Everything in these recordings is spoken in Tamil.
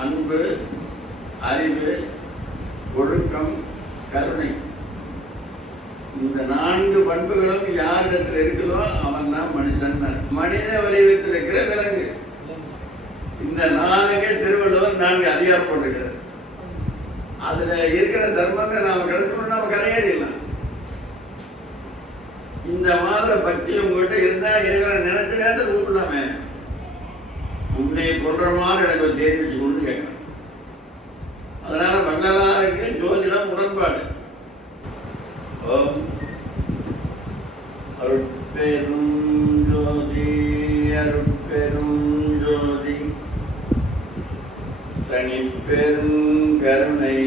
அன்பு, அறிவு, ஒழுக்கம், கருணை. இந்த 4 பண்புகளும் யாரிடத்தில் இருக்குதோ அவன் தான் மனுஷன். மனித வடிவத்தில் இருக்கிற விலங்கு. இந்த 4 திருவள்ளுவர் 4 அதிகாரம் போட்டிருக்கிறார். அதுல இருக்கிற தர்மங்களை நாம கிடைச்சோம்னா நாம கரையாடிடலாம். இந்த மாதிரி பக்தி உங்ககிட்ட இருந்தா இறைவனை நினைச்ச நேரத்தில் கூப்பிடலாமே. உன்னை கொன்ற மாதிரி எனக்கு ஒரு தேடி வச்சு கொண்டு கேட்கணும். அதனால மங்களாருக்கு ஜோதிடம் முரண்பாடு. அருட்பெரும் ஜோதி அருட்பெரும் ஜோதி தனிப்பெரும் கருணை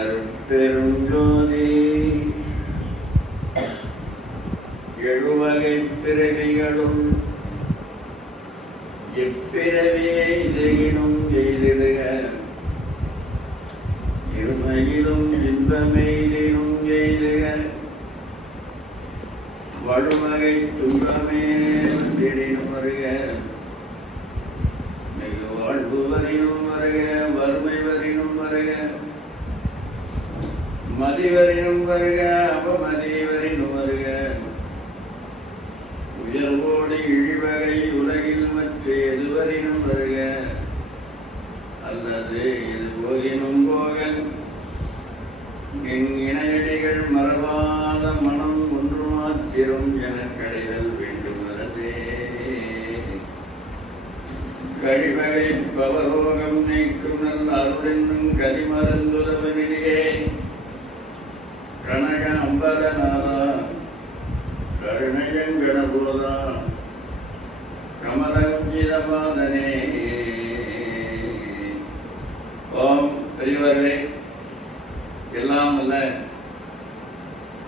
அருட்பெரும் ஜோதி எழுவகை பிறவிகளும் எப்பிறவியை செய்யினும் எய்திடுக இருமையிலும் இன்பமெய்தினும் எய்துக வடுவகை துன்பமே வந்திடினும் வருக மிகு வாழ்வு வரினும் வருக வறுமை வரினும் வருக மதிவரினும் வருக அபமதி வரினும் வருக உயர்வோடு இழிவகை உலகில் மற்ற எதுவரினும் வருக அல்லது இது போகினும் போக என் இணையடிகள் மறவாத மனம் ஒன்று மாத்திரம் என கடைதல் வேண்டும் வரதே கழிவகை பவரோகம் நீக்கும் நல்ல அருளென்னும் கரிமருந்துதவனிலே கனக அம்பரநாதா கருணையங்கணபோதா கமலஞ்சிதபாதனே. ஓம் பெரியவர்களே, எல்லாம் அல்ல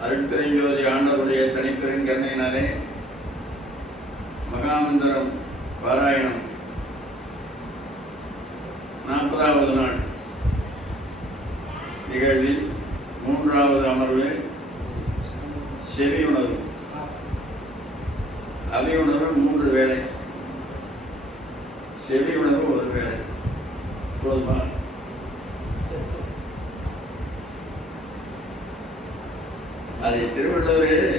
அருட்பெருஞ்சோதி ஆண்டவருடைய தனிப்பெருங்கருணையினாலே மகாமந்திரம் பாராயணம் 40வது நாள் நிகழ்வில் 3வது அமர்வு செவி உணர்வு. அவை உணர்வு 3 வேளை, செவி உணர்வு 1 வேளை. போதுமா? அதை திருவள்ளுவர்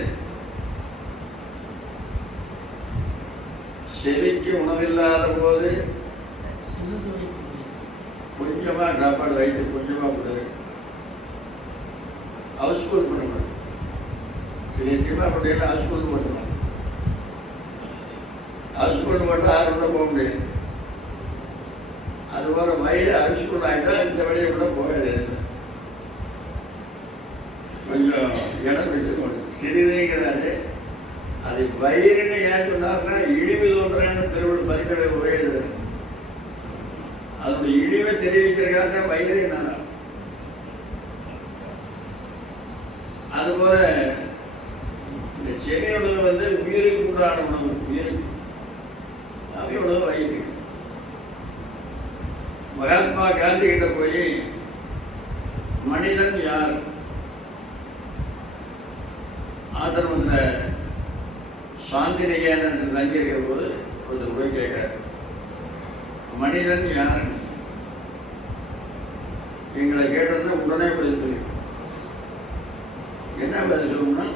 செவிக்கு உணவில்லாத போது கொஞ்சமா சாப்பாடு வைத்து கொஞ்சமா கொடுங்க. ஹவுஸ்ஃபுல் பண்ணக்கூடாது. சினிமா பண்றீங்கன்னா ஹவுஸ்ஃபுல் பண்ணணும். ஹவுஸ்ஃபுல் பண்ணால் 6 கூட போக முடியாது. அதுபோல வயிறு ஹவுஸ்ஃபுல் ஆகிட்டா இந்த வழியை கூட போகாது. கொஞ்சம் இடம் வச்சுக்கணும். சிறிதைங்கிறாரு. அது வயிறுன்னு ஏன் சொன்னார்னா இழிவு தோன்றான்னு திருவள்ளுவர் பரிந்துரை உரையுது. அதோட இழிவை தெரிவிக்கிறதுக்காக வயிறு நான். அதுபோல இந்த செவி உணவு உயிருக்கு உண்டான உணவு. உயிருக்கு அவை உணவு வயிறு. மகாத்மா காந்தி கிட்ட போய் மனிதன் யார் ஆசிரமத்தில் சாந்தி நிகேதனத்தில் தங்கியிருக்கிற போது ஒருத்தர் போய் கேட்கிறார், மனிதன் யார்? எங்களை கேட்டது உடனே பதில் சொல்லி. என்ன பதில் சொல்லணும்னா,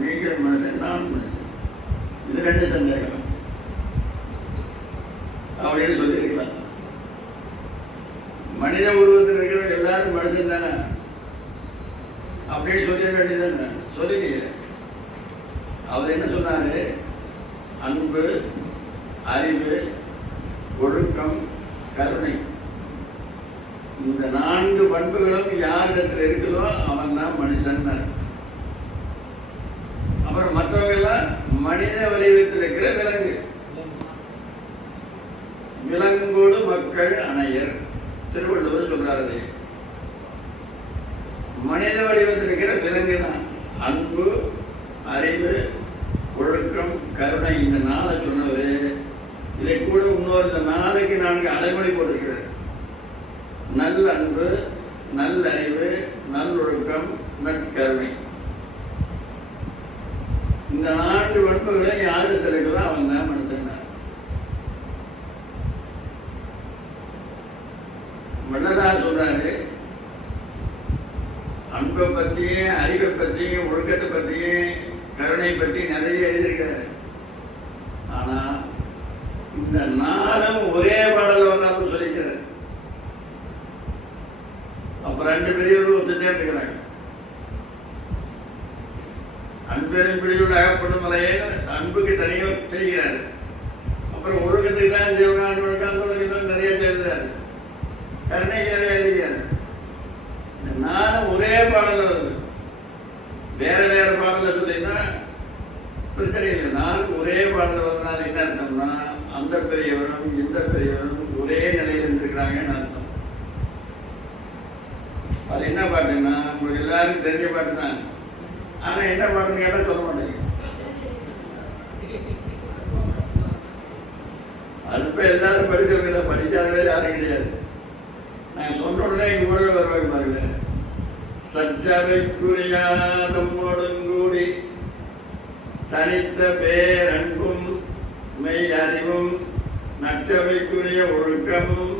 நீங்கள் மனுஷன், நான் மனுஷன், இது 2 சந்தேகம் அப்படின்னு சொல்லியிருக்கலாம். மனித உருவத்தில் இருக்கிற எல்லாரும் மனுஷன் தானே அப்படின்னு சொல்லிட வேண்டியதானே. சொல்லிங்க. அவர் என்ன சொன்னாரு? அன்பு, அறிவு, ஒழுக்கம், கருணை. இந்த 4 பண்புகளும் யாரிடத்தில் இருக்குதோ அவன் தான் மனுஷன். அப்புறம் மற்றவங்க எல்லாம் மனித வடிவத்தில் இருக்கிற விலங்கு. விலங்கோடு மக்கள் அணையர். திருவள்ளுவர் சொல்றாரு. மனித வடிவத்தில் இருக்கிற விலங்கு தான். அன்பு, அறிவு, ஒழுக்கம், கருணை. இந்த 4 சொன்னவர் இதை கூட இன்னொரு இந்த 4க்கு 4 அடைமொழி போட்டிருக்கிறார். நல்ல அன்பு, நல்லறிவு, நல்லொழுக்கம், நற்கருணை. இந்த 4 பண்புகளை யாரிடத்தில் இருக்கிறதோ அவன் தான் மனுஷன். வள்ளலார் சொல்றாரு, அன்பை பற்றியும் அறிவை பற்றியும் ஒழுக்கத்தை பற்றியும் கருணை பற்றி நிறைய எழுதியிருக்காரு. ஆனா இந்த நாளும் ஒரே பாடல வரலாறு சொல்லிக்கிறார். அப்ப ரெண்டு பெரியவர்கள் ஒத்துட்டே இருக்கிறாங்க. அன்பெரும் பிடியோடு அகப்படும் மலையே அன்புக்கு தனியாக செய்கிறாரு. அப்புறம் ஒழுக்கத்துக்கு தான் செய்வாங்க, ஒழுக்கம் நிறைய செய்கிறாரு, கருணைக்கு நிறைய எழுதிக்கிறாரு. இந்த நாளும் ஒரே பாடல வருது. வேற வேற பாடல சொல்லினா பிரச்சனை இல்லை. நாளும் ஒரே பாடல வந்தனால என்ன அர்த்தம்னா, அந்த பெரியவரும் இந்த பெரியவரும் ஒரே நிலையில் இருந்திருக்கிறாங்கன்னு அர்த்தம். அது என்ன பாட்டுன்னா, உங்களுக்கு எல்லாருக்கும் தெரிஞ்ச பாட்டு தான். ஆனா என்ன பாட்டுன்னு கேட்டால் சொல்ல மாட்டேங்க. அது இப்போ எல்லாரும் படிச்சவங்க, படிக்காதவே யாரும் கிடையாது. நாங்கள் சொன்ன உடனே எங்க கூட வருவாங்க பாருங்க. சச்சவைக்குரியாதம்மொடுங்கூடி தனித்த பேரன்பும் மெய் அறிவும் நச்சவைக்குரிய ஒழுக்கமும்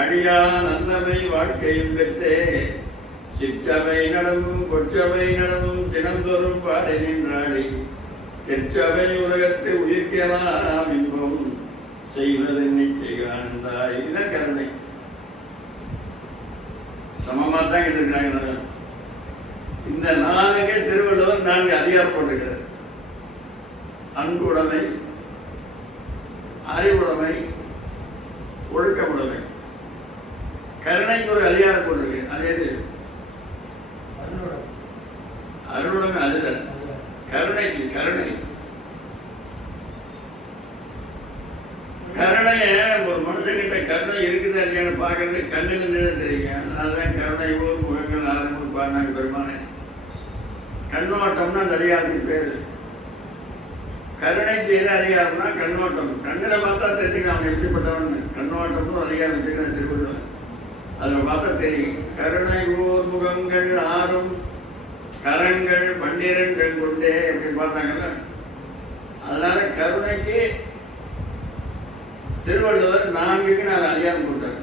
அழியா நல்லமை வாழ்க்கையும் பெற்றே சிற்றவை நடமும் கொற்றவை நடமும் தினந்தோறும் பாடி நின்றாடி தெற்றவை உலகத்தை உயிர்க்கலாம் இன்பம் செய்வது நிச்சயிகாந்தாய். இதுதான் கருணை. சமமாக தான் இருக்கிறாங்க. இந்த நாளுக்கே திருவள்ளுவர் 4 அதிகாரம் போட்டிருக்கிறார். அன்புடைமை, அறிவுடைமை, ஒழுக்கமுடைமை. கருணைக்கு ஒரு அதிகாரம் போட்டிருக்கு. அது எது? அருளுடைமை. அதுல கருணைக்கு கருணை. கருணைய ஒரு மனுஷங்கிட்ட கருணை இருக்குதா இல்லையான்னு பார்க்கறது கண்ணுல நின்று தெரியும். அதனாலதான் கருணை ஊர் முகங்கள் ஆரம்பம் பாடினாங்க பெருமானே. கண்ணோட்டம்னா அந்த அதிகாரத்துக்கு பேரு. கருணைக்கு எது அதிகாரம்னா கண்ணோட்டம். கண்ணுல பார்த்தா தெரிஞ்சுக்க அவன் எப்படிப்பட்டவன். கண்ணோட்டம்னு அதிகாரம் வச்சுக்கிறேன் திருவள்ளுவர். அதில் பார்த்தா தெரியும். கருணை ஊர் முகங்கள் 6 கரங்கள் 12 கொண்டே எப்படி பார்த்தாங்கல்ல. அதனால கருணைக்கு திருவள்ளுவர் 4க்கு 4 அதிகாரம் போட்டார்.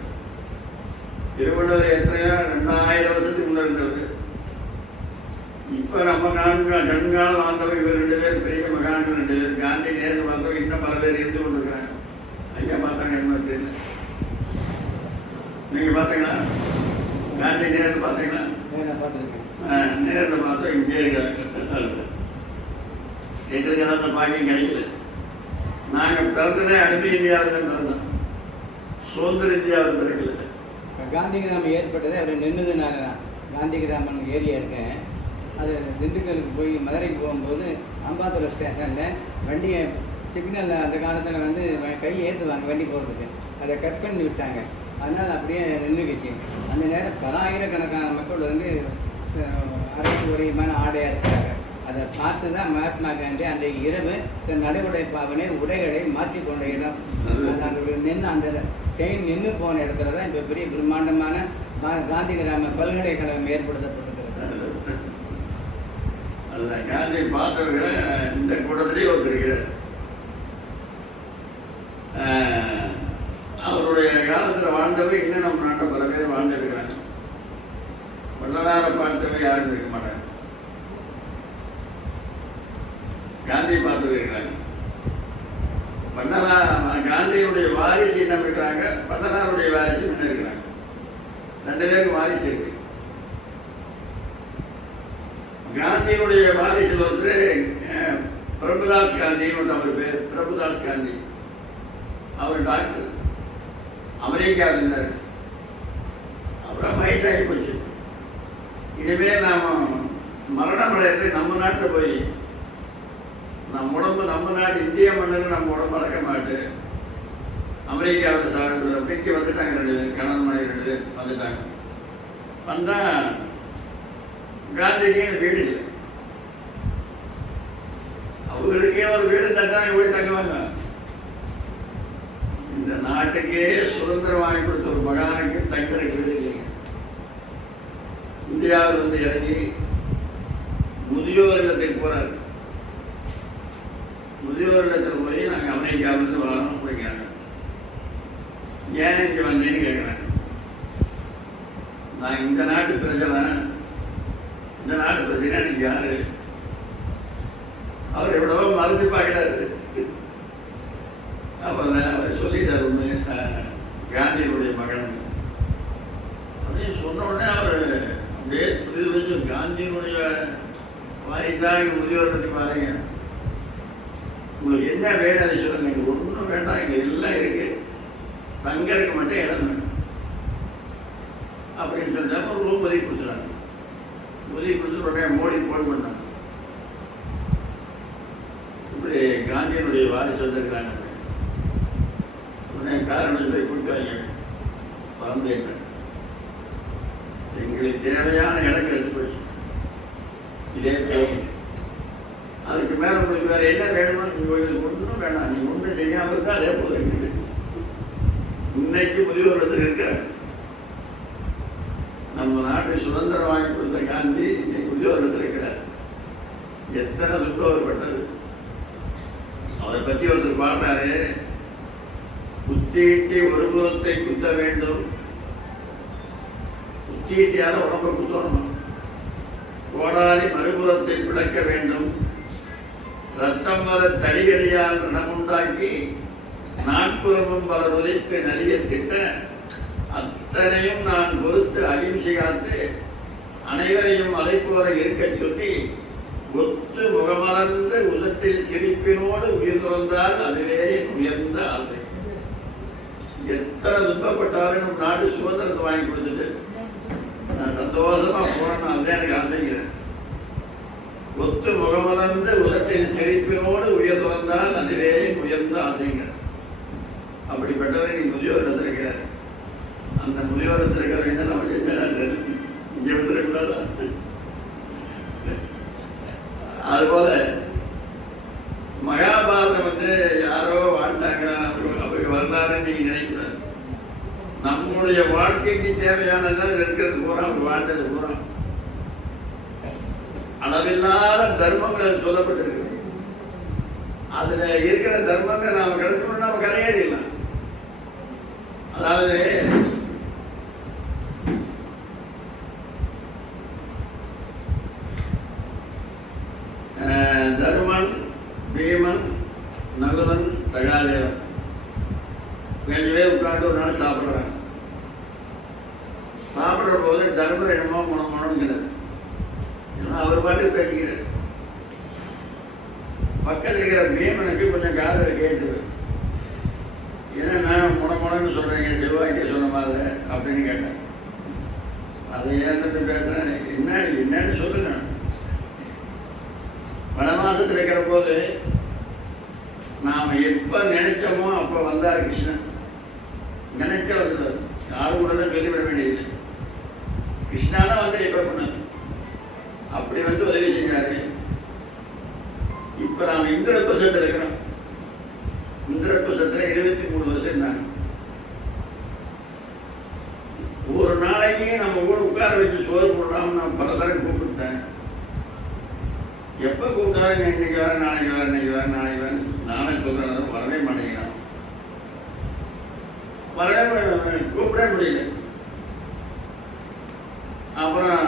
திருவள்ளுவர் எத்தனையோ 2000 வருஷத்துக்கு முன்ன இருந்தவர். இப்ப நம்ம கண்காலம் வாழ்ந்தவர் இவர் 2 பேர், பெரிய மகான்கள் 2 பேர். காந்தி நேரில் பார்த்தவங்க இன்னும் பல பேர் இருந்து கொண்டிருக்கிறாங்க. ஐயா பார்த்தாங்க என்ன தெரியல. நீங்க பாத்தீங்களா? காந்தி நேரில் பாத்தீங்களா? நேரில் பார்த்தோம். இங்கே இருக்காங்க. எங்களுக்கு அந்த பாக்கியம் கிடைக்கல. நாங்கள் பிறந்ததே அடிமை இந்தியாவில் பிறந்தோம். சுதந்திர இந்தியாவில் பிறக்கல. காந்தி கிராமம் ஏற்பட்டது அப்படி நின்றுதுனால தான். காந்தி கிராமம் ஏரியா இருக்கேன். அது திண்டுக்கலுக்கு போய் மதுரைக்கு போகும்போது அம்பாத்தூர் ஸ்டேஷனில் வண்டியை சிக்னலில் அந்த காலத்தில் வந்து கை ஏற்றுவாங்க வண்டி போகிறதுக்கு. அதை கட் பண்ணி விட்டாங்க. அதனால் அப்படியே நின்றுக்குச்சு. அந்த நேரம் பலாயிரக்கணக்கான மக்கள் வந்து அரைக்கு உரியமான ஆடையாக இருக்கிறாங்க. அதை பார்த்து தான் மகாத்மா காந்தி அன்றைக்கு இரவு நடைமுறை பாவனை உடைகளை மாற்றிக்கொண்ட இடம். நின்று அந்த ட்ரெயின் நின்று போன இடத்துல தான் இப்போ பெரிய பிரம்மாண்டமான காந்தி கிராம பல்கலைக்கழகம் ஏற்படுத்தப்பட்டிருக்கிறது. காந்தி பார்த்தவர்களை இந்த கூட்டத்திலேயே ஒருத்தருக்கிறார். அவருடைய காலத்தில் வாழ்ந்தவை இன்னும் நம்ம நாட்டில் பல பேர் வாழ்ந்துருக்கிறாங்க. வள்ளலாரை பார்த்தவை யாரும் இருக்க மாட்டாங்க. காந்தி பார்த்து இருக்கிறாங்க. காந்தியுடைய வாரிசு என்ன இருக்கிறாங்க, வள்ளலாருடைய வாரிசு என்ன இருக்கிறாங்க. 2 பேருக்கு வாரிசு இருக்கு. காந்தியுடைய வாரிசு ஒருத்தர் பிரபுதாஸ் காந்தின்னு அவர் பேர். பிரபுதாஸ் காந்தி அவர் டாக்டர், அமெரிக்காவில் இருந்தார். அப்புறம் வயசாகி போச்சு. இனிமேல் நாம் மரணம் அடையிறது நம்ம நாட்டில் போய் நம்ம உடம்பு, நம்ம நாடு இந்திய மண்ணில் நம்ம உடம்பு அடக்க மாட்டு அமெரிக்காவில் சாப்பிடுற அப்படிக்கு வந்துட்டாங்க. 2 பேர் கணவன் மனைவி 2 பேர் வந்துட்டாங்க. வந்தால் காந்திக்கு வீடு இல்லை. அவங்களுக்கே ஒரு வீடு தட்டாங்க, போய் தங்குவாங்க. இந்த நாட்டுக்கே சுதந்திரம் வாங்கி கொடுத்த ஒரு மகானுக்கு தங்கறதுக்கு வீடு இல்லைங்க. இந்தியாவில் வந்து இறங்கி முதியோர் இல்லத்துக்கு போறாரு. முதியோர் இல்லத்தில் போய் நாங்கள் அமெரிக்காவிலிருந்து வரோம் அப்படிங்கிறாங்க. ஏன் இங்கே வந்தேன்னு கேட்குறாங்க. நான் இந்த நாட்டு பிரஜனை, இந்த நாட்டு பிரச்சனை எனக்கு யாரு? அவர் எவ்வளவோ மறந்து பார்க்கிறாரு. அப்ப அவர் சொல்லிட்டார் ஒண்ணு, காந்தியினுடைய மகன் அப்படின்னு சொன்ன உடனே அவர் அப்படியே புரிது வச்சு, காந்தியினுடைய வாரிசாக முதியோர்றதுக்கு பாருங்க, உங்களுக்கு என்ன வேணும் அதை சொல்லுங்க, இங்க ஒன்றும் வேண்டாம், இங்க எல்லாம் இருக்கு, தங்கருக்கு மட்டும் இடம் வேணும் அப்படின்னு சொல்லிட்டு ஒரு ரூம் ஒதுக்கி கொடுத்துறாங்க. ஒதுக்கி கொடுத்து உடனே மோடி போன் பண்ணாங்க, இப்படி காந்தியினுடைய வாரிசு வந்திருக்கிறாங்க. உடனே காரணம் சொல்லி கூப்பிட்டாங்க, பரந்தேங்க எங்களுக்கு தேவையான இடம் கிடைச்சு போச்சு, இதே போதும், அதுக்கு மேல உங்களுக்கு வேற என்ன வேணுமோ உங்களுக்கு ஒன்றும் வேணாம், நீங்க ஒன்றும் செய்யாம இருந்தா அதே போதும் எங்களுக்கு. இன்னைக்கு முதியோர் இருக்கிறார். நம்ம நாட்டு சுதந்திரம் வாங்கி கொடுத்த காந்தி இன்னைக்கு முதியோர் இருக்கிறார். எத்தனை சுத்தவர்பட்டது. அவரை பற்றி ஒருத்தர் பாடினாரு, குத்தீட்டி ஒரு புறத்தை குத்த வேண்டும், குத்தீட்டியால உடம்பை குத்தணும், கோடாலி மறுபுறத்தை பிளக்க வேண்டும், ரத்தம் வர தடியடியால் ரணமுண்டாக்கி நாட்புறமும் பல உதைத்து நலிய திட்ட அத்தனையும் நான் பொறுத்து அகிம்சை காத்து அனைவரையும் அழைப்போர இருக்கச் சொல்லி ஒத்து முகமலர்ந்த உதட்டில் சிரிப்பினோடு உயிர் துறந்தால் அதுவே உயர்ந்த ஆசை. எத்தனை துன்பப்பட்டாலும் நம் நாடு சுதந்திரத்தை வாங்கி கொடுத்துட்டு நான் சந்தோஷமா போனேன்னு அதுதான் எனக்கு ஆசைங்கிறேன். ஒத்து முகமலர்ந்த உதட்டில் சிரிப்பினோடு உயர் துறந்தால் அதுவே உயர்ந்த ஆசைங்கிறேன். அப்படிப்பட்டவரை நீ முதியோர் இருக்கிறார். அந்த முதியோர் இருக்கிற என்ன நம்ம இங்க வந்துடக்கூடாதா? அதுபோல மகாபாரதம் யாரோ வாழ்ந்தாங்க, அப்படி வரலாறுன்னு நீங்க நினைக்கூடாது. நம்முடைய வாழ்க்கைக்கு தேவையானதான் இருக்கிறது பூரா, வாழ்ந்தது பூரா அளவில்லாத தர்மங்கள் சொல்லப்பட்டிருக்கு. அதுல இருக்கிற தர்மங்கள் நாம கிடைச்சோம்னா நாம கரையேறிடலாம். அதாவது தருமன், பீமன், நகுலன், சகாதேவன் 5 பேர் உட்காந்து ஒரு நாள் சாப்பிடுறாங்க. சாப்பிடுற போது தர்மர் என்னமோ மனோங்கிறது, அவர் பாட்டு பேசிக்கிறார். பக்கத்தில் இருக்கிற பீமனுக்கு கொஞ்சம் காதல் கேட்டு, ஏன்னா நான் முனமுனன்னு சொல்றீங்க, செவ்வாய்க்கு சொன்ன மாதிரி அப்படின்னு கேட்டேன். அதை ஏன்ட்டு பேசுறேன், என்னன்னு சொல்லுங்க. வனவாசத்தில் இருக்கிற போது நாம எப்ப நினைச்சோமோ அப்ப வந்தார் கிருஷ்ணன். நினைச்ச வந்துடுவார், யாரும் கூட சொல்லிவிட வேண்டியது. கிருஷ்ணானா வந்து எப்ப பண்ணாரு, அப்படி வந்து உதவி செஞ்சாரு. இப்ப நாம இந்திரபுசத்தில் இருக்கிறோம். இந்திரபுசத்துல 23 வருஷம் இருந்தாங்க. ஒரு நாளைக்கு நம்ம கூட உட்கார வச்சு சோறு போடலாம். நான் பல தரம் கூப்பிட்டேன். எப்ப கூப்பிட்டாலும் இன்னைக்கு வர, நாளைக்கு வர, இன்னைக்கு வர, நாளைக்கு வர, நானே சொல்றேன், வரவே மாட்டேங்கிறான். வரவே கூப்பிட முடியல. அப்புறம்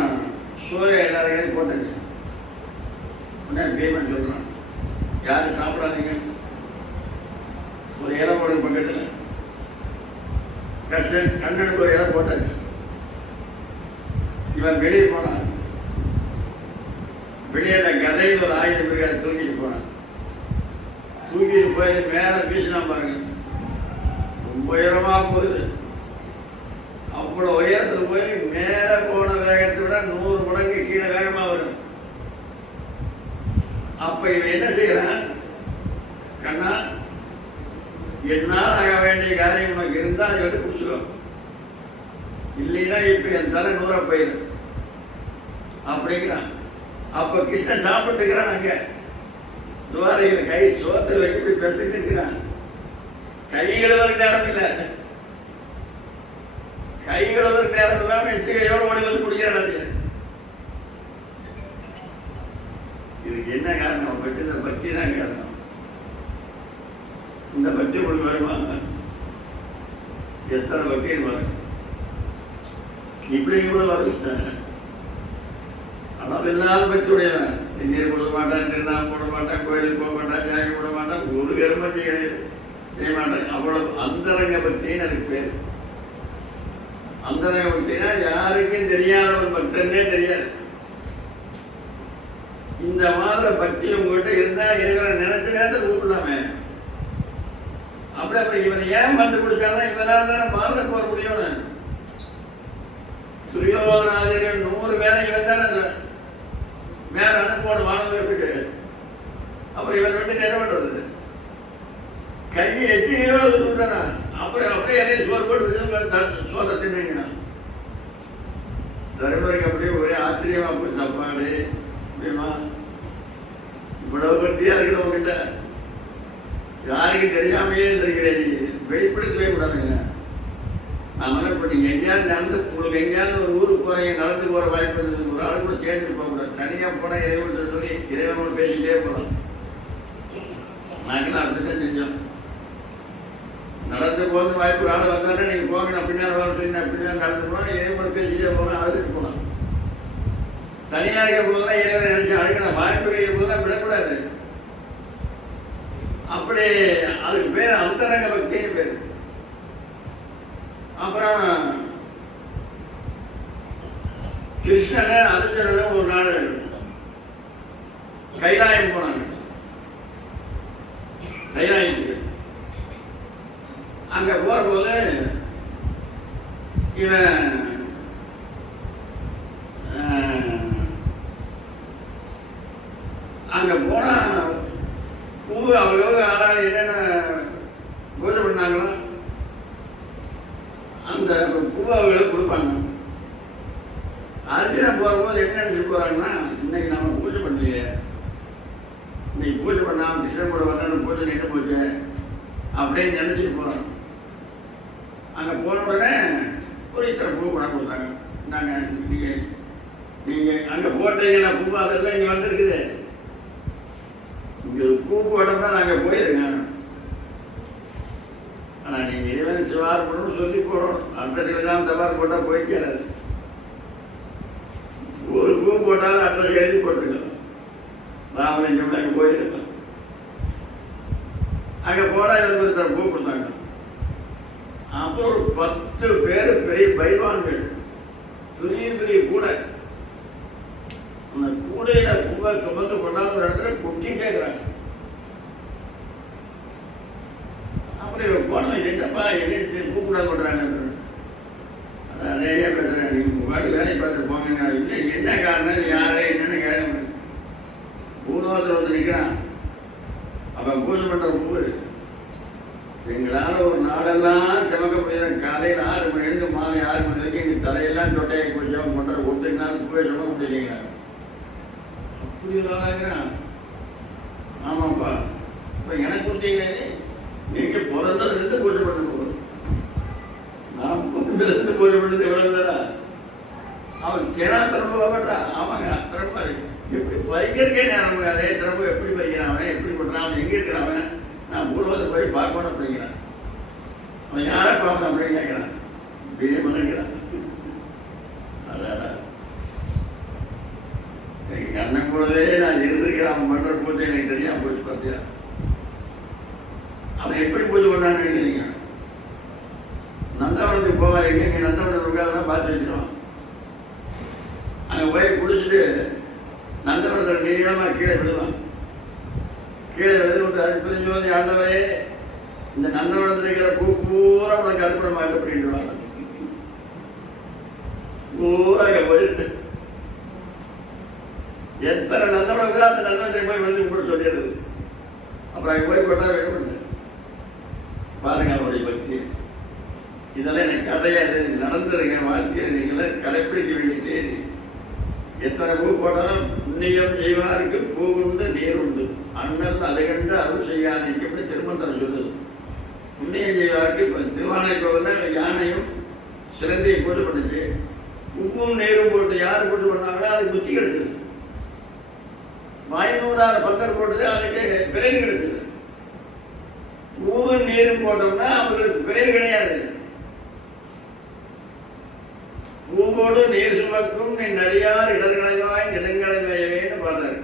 சோறை எல்லாரையும் போட்டாச்சு. உடனே பீமன் சொல்றான், யாரும் சாப்பிடாதீங்க, ஒரு இலை போடுங்க பக்கத்தில். கண்ணனுக்கு ஒரு இலை போட்டாச்சு. இவன் வெளியே போனான். வெளியே கதையில் ஒரு 1000 பேர் தூக்கிட்டு போனான். தூக்கிட்டு போய் மேல வீசினா பாருங்க, ரொம்ப உயரமா போகுது. அவ்வளவு உயரத்துல போய் மேல போன வேகத்தை விட 100 மடங்கு கீழே வேகமா வரும். அப்ப இவன் என்ன செய்யறான், கண்ணா என்னால் ஆக வேண்டிய காரியம் உனக்கு இருந்தா அதை வந்து பிடிச்சிடும், இல்லைன்னா இப்ப என் தலை 100 போயிடும் அப்படிங்கிறான். அப்ப கிருஷ்ணன் சாப்பிட்டுக்கிறான். அங்க துவாரையில் கை சோத்துல வச்சு பேசிட்டு இருக்கிறான். கைகளுவருக்கு நேரம் இல்லை, கைகளுவருக்கு நேரம் இல்லாம எவ்வளவு ஓடி வந்து பிடிக்கிறான். இதுக்கு என்ன காரணம்? பக்தி தான் காரணம். இந்த பக்தி உங்களுக்கு வருமா? எத்தனை பக்தியும் வரும். இப்படி கூட வளர்த்துட்டாங்க. அளவில்லாத பக்தி உடையவன். நீர் போட மாட்டான், திருநாம் போட மாட்டான், கோயிலுக்கு போக மாட்டான், ஜாகி போட மாட்டான், ஒரு கரும செய்ய மாட்டான். அவ்வளவு அந்தரங்க பக்தின்னு அதுக்கு பேர். அந்தரங்க பக்தினா யாருக்கும் தெரியாத ஒரு பக்தன்னே தெரியாது. இந்த மாதிரி பக்தி உங்ககிட்ட இருந்தா இறைவனை நினைச்ச நேரத்தை கூப்பிடலாமே. அப்படி இவனை ஏன் வந்து கொடுத்தாங்கன்னா இவனால தானே மாற போற முடியும். துரியோதனாதிகள் 100 பேரை இவன் தானே மேல அனுப்போடு வானவர்களுக்கு. அப்புறம் இவன் விட்டு என்ன பண்றது? கையை எச்சியோடு கொடுத்தானா அப்புறம் அப்படியே எதையும் சோறு போட்டு சோறை தின்னீங்கன்னா தருமருக்கு அப்படியே ஒரே ஆச்சரியமா போய் தப்பாடு இவ்வளவு பக்தியா இருக்கிறவங்கிட்ட யாருக்கு தெரியாமையே இருக்கிறேன். நீ வெளிப்படுத்தவே கூடாதுங்க. நான் இப்ப நீங்க எங்கேயாவது நடந்து உங்களுக்கு எங்கேயாவது ஒரு ஊருக்கு போறீங்க, நடந்து போற வாய்ப்பு இருந்தது, ஒரு ஆள் கூட சேர்ந்து போக கூடாது. தனியா போனா இறைவன் சொல்லி இறைவனோட பேசிக்கிட்டே போகலாம். நாங்களும் அப்படித்தான் செஞ்சோம். நடந்து போகிறது வாய்ப்பு ஒரு ஆள் வந்தாலே நீங்க போங்க, நான் பின்னாடி வரணும், பின்னாடி நடந்து போனா இறைவனோட பேசிக்கிட்டே போகலாம். அதுக்கு போகலாம். தனியா இருக்க போதுதான் இறைவன் நினைச்சு அழுகின வாய்ப்பு கிடைக்க போதுதான் விடக்கூடாது. அப்படி அதுக்கு பேர் அந்தரங்க பக்தின்னு பேரு. அப்புறம் கிருஷ்ணனை அர்ஜுனனும் ஒரு நாள் கைலாயம் போனாங்க. கைலாயத்துக்கு அங்க போற போது இவன் அங்க போனா பூ அவங்க ஆளாக என்னென்ன பூஜை பண்ணாங்களோ அந்த பூவை அவங்களுக்கு கொடுப்பாங்க. அர்ஜுனன் போகும்போது என்ன நினைச்சு போறாங்கன்னா, இன்னைக்கு நம்ம பூஜை பண்ணலையே, இன்னைக்கு பூஜை பண்ணாம கிருஷ்ணன் கூட வந்தா பூஜை நின்று போச்சு அப்படின்னு நினைச்சிட்டு போறோம். அங்க போன உடனே ஒரு இத்தனை பூ பணம் கொடுத்தாங்க. நாங்க நீங்க அங்க போட்டீங்கன்னா பூ அதெல்லாம் இங்க வந்துருக்குது, இங்க பூ போட்டோம்னா நாங்க போயிருங்க. ஆனா நீங்க இறைவன் சிவார் பண்ணணும் சொல்லி போடணும். அட்ரஸ்ல தான் தபால் போட்டா போய்க்காது. ஒரு பூ போட்டாலும் அட்ரஸ் எழுதி போட்டுருக்கலாம். ராமலிங்கம் அங்க போயிருக்கலாம். அங்க போனா இவருக்கு ஒருத்தர் பூ கொடுத்தாங்க. அப்போ ஒரு 10 பேர் பெரிய பைவான்கள், பெரிய பெரிய கூடை. அந்த கூடையில பூவை சுமந்து கொண்டாந்து ஒரு இடத்துல குட்டிட்டே இருக்கிறாங்க. அப்படி போனோம், என்னப்பா என்ன பூ கூட கொண்டாங்க, நிறைய பேசுறேன். நீங்க முன்னாடி வேலை பார்த்து போங்க. இல்லை என்ன காரணம், யாரு என்னன்னு கேட்க. பூனோத்தில் வந்து நிற்கிறான். அவன் பூஜை பண்ற பூ எங்களால் ஒரு நாளெல்லாம் சிவக்க முடியல. காலையில் 6 மணிலேருந்து மாலை 6 மணி வரைக்கும் எங்கள் தலையெல்லாம் தொட்டையை கொஞ்சம் கொண்ட ஒருத்தர் நாள் பூவை சுமக்க முடியலைங்க. அப்படி ஒரு ஆளாகிறான். ஆமாப்பா, இப்போ எனக்கு கொடுத்தீங்களே, நீங்க பிறந்ததுலேருந்து பூஜை பண்ண போகுது. நான் பிறந்ததுலேருந்து பூஜை பண்ணது எவ்வளவு தாரா? அவன் கிணா திறம்பு போகட்டா. ஆமாங்க, திறம்பா எப்படி பறிக்கிறக்கே நேரம். அதே திறம்பு எப்படி பறிக்கிறான், அவன் எப்படி பண்றான், அவன் எங்க இருக்கிறான், நான் ஊர்வலத்தை போய் பார்க்கணும் அப்படிங்கிறான். அவன் யாரை பார்க்கணும் அப்படின்னு கேட்கிறான். இப்படியே பண்ணுங்கிறான். அதான் எங்க அண்ணன் கூடவே நான் இருந்திருக்கிறேன். அவன் பண்ற பூஜை எனக்கு தெரியாம போச்சு. பார்த்தியா அவன் எப்படி பூஜை பண்ணான்னு நினைக்கிறீங்க? நந்தவனத்துக்கு போவா, எங்க நந்தவனத்துக்கு பார்த்து வச்சிருவான். அங்க போய் குடிச்சிட்டு நந்தவனத்தில் நீளமா கீழே விழுவான். கீழே விழுந்து அற்புதம் ஜோதி ஆண்டவே, இந்த நந்தவனத்தில் இருக்கிற பூ பூரா உனக்கு அற்புதமாக அப்படின்ட்டு பூரா அங்க போயிட்டு எத்தனை நந்தவனம் அந்த நந்தவனத்தை போய் வந்து கூட சொல்லிடுறது. அப்புறம் அங்கே போய் போட்டா வைக்கப்பட்டு பாருங்க அவருடைய பக்தி. இதெல்லாம் எனக்கு கதையா நடந்துருங்க. வாழ்க்கையில் நீங்கள கடைப்பிடிக்க வேண்டிய செய்தி. எத்தனை பூ போட்டாலும் புண்ணியம் செய்வாருக்கு பூ உண்டு நீர் உண்டு, அண்ணல் அதை கண்டு அருள் செய்யாதீங்க எப்படி திருமந்திரம் சொல்லுது. புண்ணியம் செய்வாருக்கு இப்போ திருவானைக்கோவில் யானையும் சிறந்தையும் பூஜை பண்ணுச்சு. உப்பும் நீரும் போட்டு யார் பூஜை பண்ணாங்களோ அது புத்தி கிடைச்சது. 500,000 பக்கர் போட்டது அதுக்கு பிறகு கிடைச்சது. பூவும் நீரும் போட்டோம்னா அவங்களுக்கு பிறகு கிடையாது. பூவோட விண்ணோடு நீர் சுமக்கும் நின் அடியார் இடர்களைவாய் நெடுங்கடமையவேன்னு பாடுறாரு.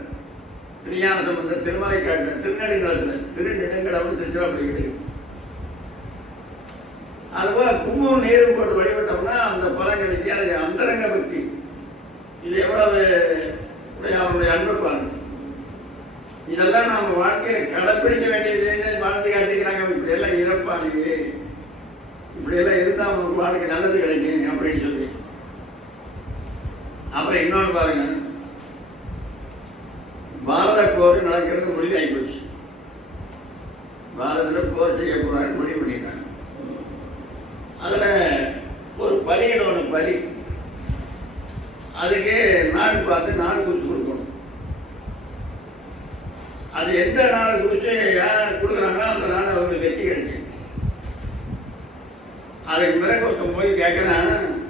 திருஞான சம்பந்தர் திருமலை காட்டு திருநெடுங்காலத்தில் திருநெடுங்கடவுன்னு திருச்சிராப்பள்ளி கிடைக்கும். அதுபோல கும்பம் நீரும் போட்டு வழிபட்டோம்னா அந்த பலன் கிடைச்சி அது அந்தரங்க பக்தி. இது எவ்வளவு அவனுடைய அன்பு பாருங்க. இதெல்லாம் நம்ம வாழ்க்கையை கடைப்பிடிக்க வேண்டியது. வாழ்க்கை காட்டிக்கிறாங்க இப்படியெல்லாம் இறப்பாங்க, இப்படியெல்லாம் இருந்தால் அவங்களுக்கு வாழ்க்கை நல்லது கிடைக்கும் அப்படின்னு சொல்லி. அப்புறம் இன்னொன்று பாருங்க, பாரத போர் நடக்கிறது முடிவாகி போச்சு. பாரதத்தில் போர் செய்ய போறாங்க முடிவு பண்ணிட்டாங்க. அதில் ஒரு பலியிடணும், பலி. அதுக்கு நாடு பார்த்து நாடு குறிச்சு கொடுக்கணும். அது எந்த நாடு குறித்து யார் கொடுக்குறாங்களோ அந்த நாடு அவங்களுக்கு வெற்றி கிடைக்கும். அதுக்கு பிறகு ஒருத்தன் போய் கேட்கணும்.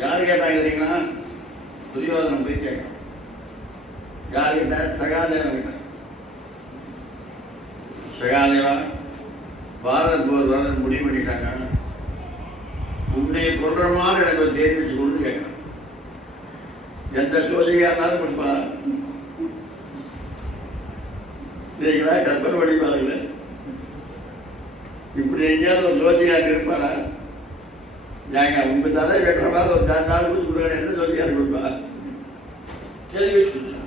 யார் கேட்டாங்க கேட்டீங்கன்னா துரியோதனம் போய் கேட்கணும். யார்கிட்ட? சகாதேவன் கிட்ட. சகாதேவா, பாரத் போர் வர முடிவு பண்ணிட்டாங்க, உன்னை பொருளமான எனக்கு ஒரு தேடி வச்சு கொண்டு கேட்கணும். எந்த சோதனையா இருந்தாலும் கொடுப்பா. இல்லைங்களா? கற்பனை வழிபாடுல இப்படி எங்கேயாவது ஒரு ஜோதியார் இருப்பாரா? நாங்க உங்க தலை வெட்டுற மாதிரி ஒரு நாலு கொடுத்து கொடுக்குற என்ன ஜோதியார் கொடுப்பா? தெளிவு சொல்லுங்க.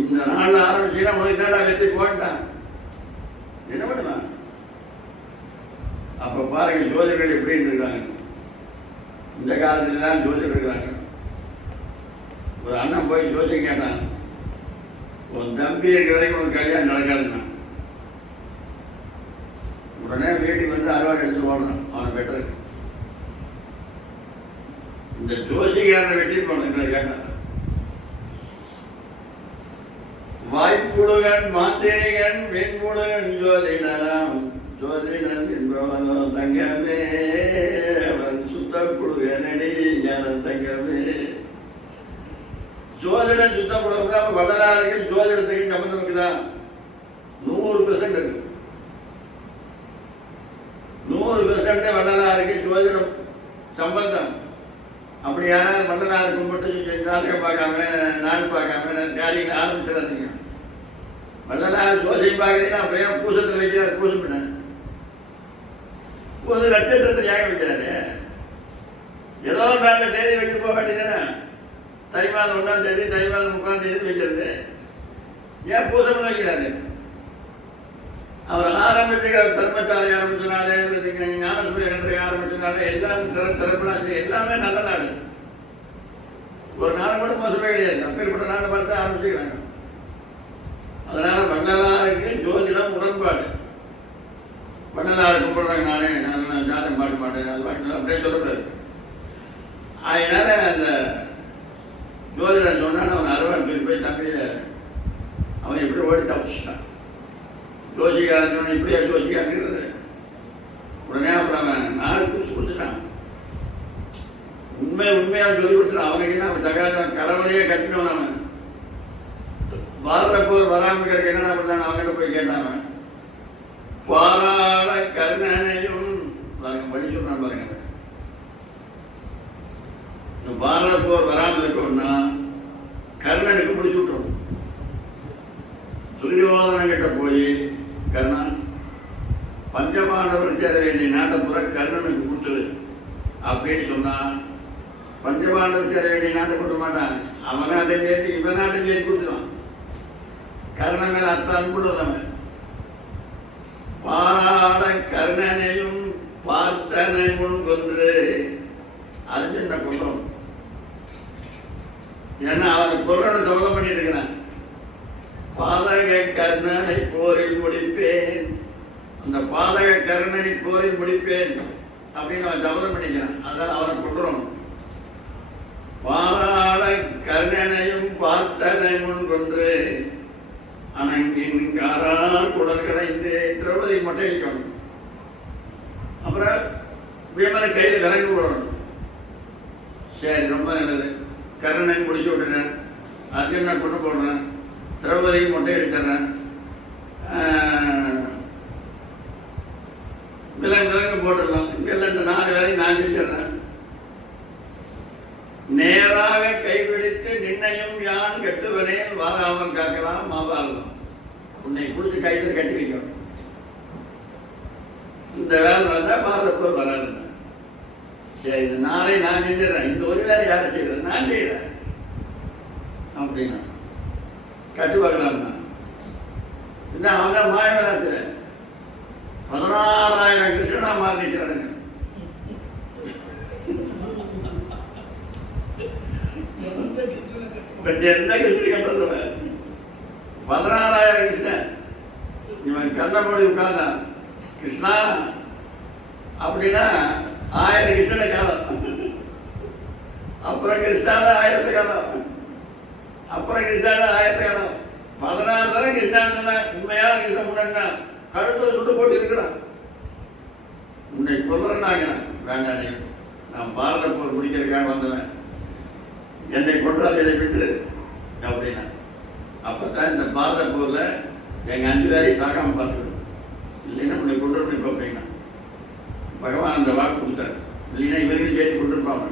இந்த நாள் ஆரம்பிச்சுன்னா உனக்கு நாடா வெற்றி போட்டான் என்ன பண்ணுவான்? அப்ப பாருங்க ஜோதிடர்கள் எப்படி இருக்காங்க. இந்த காலத்துல தான் ஜோதிடர் இருக்கிறாங்க. ஒரு அண்ணன் போய் ஜோதிடம் கேட்டான், உன் தம்பி இருக்கிற வரைக்கும் உனக்கு கல்யாணம் நடக்காதுன்னா உடனே வீட்டுக்கு வந்து அறுவாடு எடுத்து ஓடணும். அவன் பெட்டர். இந்த ஜோசிகாரனை வெற்றி போன கேட்டான். வாய்ப்புடுகன் மாந்தேகன் வெண்புடுகன் ஜோதிடனாம் ஜோதிடன் என்பவனோ தங்கமே அவன் சுத்தப்படுகனடி ஞான தங்கமே. ஜோதிடன் சுத்தப்படுவா வடலாருக்கு ஜோதிடத்துக்கு சம்பந்தம் இருக்குதா? 100% இருக்கு. 100% வடலாருக்கு ஜோதிடம் சம்பந்தம். அப்படி யாராவது வள்ளலார் கும்பிட்டு ஜாதகம் பார்க்காம நாள் பார்க்காம காரியங்களை ஆரம்பிச்சிடாதீங்க. வள்ளலார் ஜோதியம் பார்க்கறீங்கன்னா அப்படியே பூசத்தில் வைக்கிறார். பூசம் பண்ண பூச நட்சத்திரத்தை ஏக வைக்கிறாரு. ஏதோ ஒரு நாளில் தேதி வைக்க போக வேண்டியதானே? தை மாதம் 1ஆம் தேதி, தை மாதம் 3ஆம் தேதி வைக்கிறது. ஏன் பூசம் வைக்கிறாரு? அவர் ஆரம்பிச்சுக்கிற தர்மசாலை ஆரம்பிச்சனாலே, ஞானசூரிய ஆரம்பிச்சனாலே எல்லாம் திறப்படாச்சு. எல்லாமே நல்ல நாள். ஒரு நாள் கூட மோசமே கிடையாது. அப்பேற்பட்ட நாள் பார்த்து ஆரம்பிச்சுக்கிறாங்க. அதனால வள்ளலாருக்கு ஜோதிடம் உடன்பாடு. வள்ளலார் கும்பிடுறாங்க. நான் ஜாதகம் பாட்டு மாட்டேன், அது பாட்டு அப்படியே சொல்லக்கூடாது. அதனால அந்த ஜோதிடம் சொன்னான்னு அவன் அறுவான் சொல்லி போய் தம்பிய அவன் எப்படி ஓடி தப்பிச்சிட்டான். ஜோசிகாரன் சொன்ன இப்படியா ஜோசிக்காருங்கிறது. உடனே அப்புறம் அவன் நாலு குறிச்சு கொடுத்துட்டான். உண்மையாக சொல்லி கொடுத்துட்டான். அவனுக்கு அவன் தகாத கடவுளையே கட்டினவன். அவன் பாரத போர் வராமல் என்ன பண்ணான்? அவன்கிட்ட போய் கேட்டான். பாராள கர்ணனையும் படி சொல்றான் பாருங்க. பாரத போர் வராமல் இருக்கணும்னா கர்ணனுக்கு முடிச்சு விட்டுரும். துரியோதன கிட்ட போய் கர்ணன் பஞ்சபாண்டவர் சேர வேண்டிய நாட்டை பூரா கர்ணனுக்கு கொடுத்துரு அப்படின்னு சொன்னா, பஞ்சபாண்டவர் சேர வேண்டிய நாட்டை கொடுக்க மாட்டான். அவன் நாட்டை சேர்த்து இவன் நாட்டை சேர்த்து கொடுத்துருவான். கர்ணன் மேல அர்த்த அன்புள்ளவன். பாராள கர்ணனையும் பார்த்தனை முன் கொன்று அர்ஜுன கொள்ளும். ஏன்னா அவன் கொல்லணும் சபதம் பண்ணிட்டு இருக்கிறான். பாதக கர்ணனை போரில் முடிப்பேன், அந்த பாதக கர்ணனை போரில் முடிப்பேன் அப்படின்னு அவன் சபதம் பண்ணிக்கிறான். அதான் அவனை கொள்றோம். பாராள கர்ணனையும் பார்த்தனை முன் கொன்று அனங்கின் காரால் குடல் கடைந்து திரௌபதி மொட்டை அடிக்கணும். அப்புறம் விமலை கையில் விலங்கு விடணும். சரி, ரொம்ப நல்லது. கர்ணனை முடிச்சு விட்டுறேன், அர்ஜுனை கொண்டு போடுறேன், திரௌபதிக்கு மொட்டை அடிச்சிடறேன், விலங்கு போட்டுடலாம். இங்கெல்லாம் இந்த 4 வேலையும் நான் செஞ்சிடறேன். நின்னையும் யான் கட்டுவனேன் வாராமல் காக்கலாம் மாவாலும். உன்னை பிடிச்சி கையில் கட்டி வைக்கணும். இந்த வேலை வந்தா பாரதப்போர் வராது. சரி, இது நாளை நான் செஞ்சிடறேன். இந்த ஒரு வேலை யாரை செய்யறேன்? நான் செய்யறேன் அப்படின்னா கட்டுவாங்களாம்னா இந்த அவன் தான் மாயவராத்துல 16,000 கிருஷ்ணனா மாறிக்கிறானுங்க. எந்த கிருஷ்ணன் கட்டுறதுல 16,000 கிருஷ்ணன். இவன் கண்ணமொழி உட்கார்ந்தா கிருஷ்ணா அப்படின்னா 1000 கிருஷ்ணன காலம், அப்புறம் கிருஷ்ணால 1000 காலம், அப்புறம் கிருஷ்ணால 1000 காலம். 16 தடவை கிருஷ்ணான உண்மையான கிருஷ்ணன் முன்னா கழுத்துல சுட்டு போட்டு இருக்கிறான். உன்னை கொல்றனாங்க வேண்டானே, நான் பாரத போர் முடிக்கிறதுக்காக வந்தவன், என்னை கொன்றாதை விட்டு அப்படின்னா. அப்பதான் இந்த பாரத போர்ல எங்க 5 பேரையும் சாகாம பார்த்துக்கணும். இல்லைன்னா உன்னை கொண்டு அப்படின்னா பகவான் அந்த வாக்கு கொடுத்தாரு. இல்லைன்னா இவரையும் சேர்த்து கொண்டிருப்பாங்க.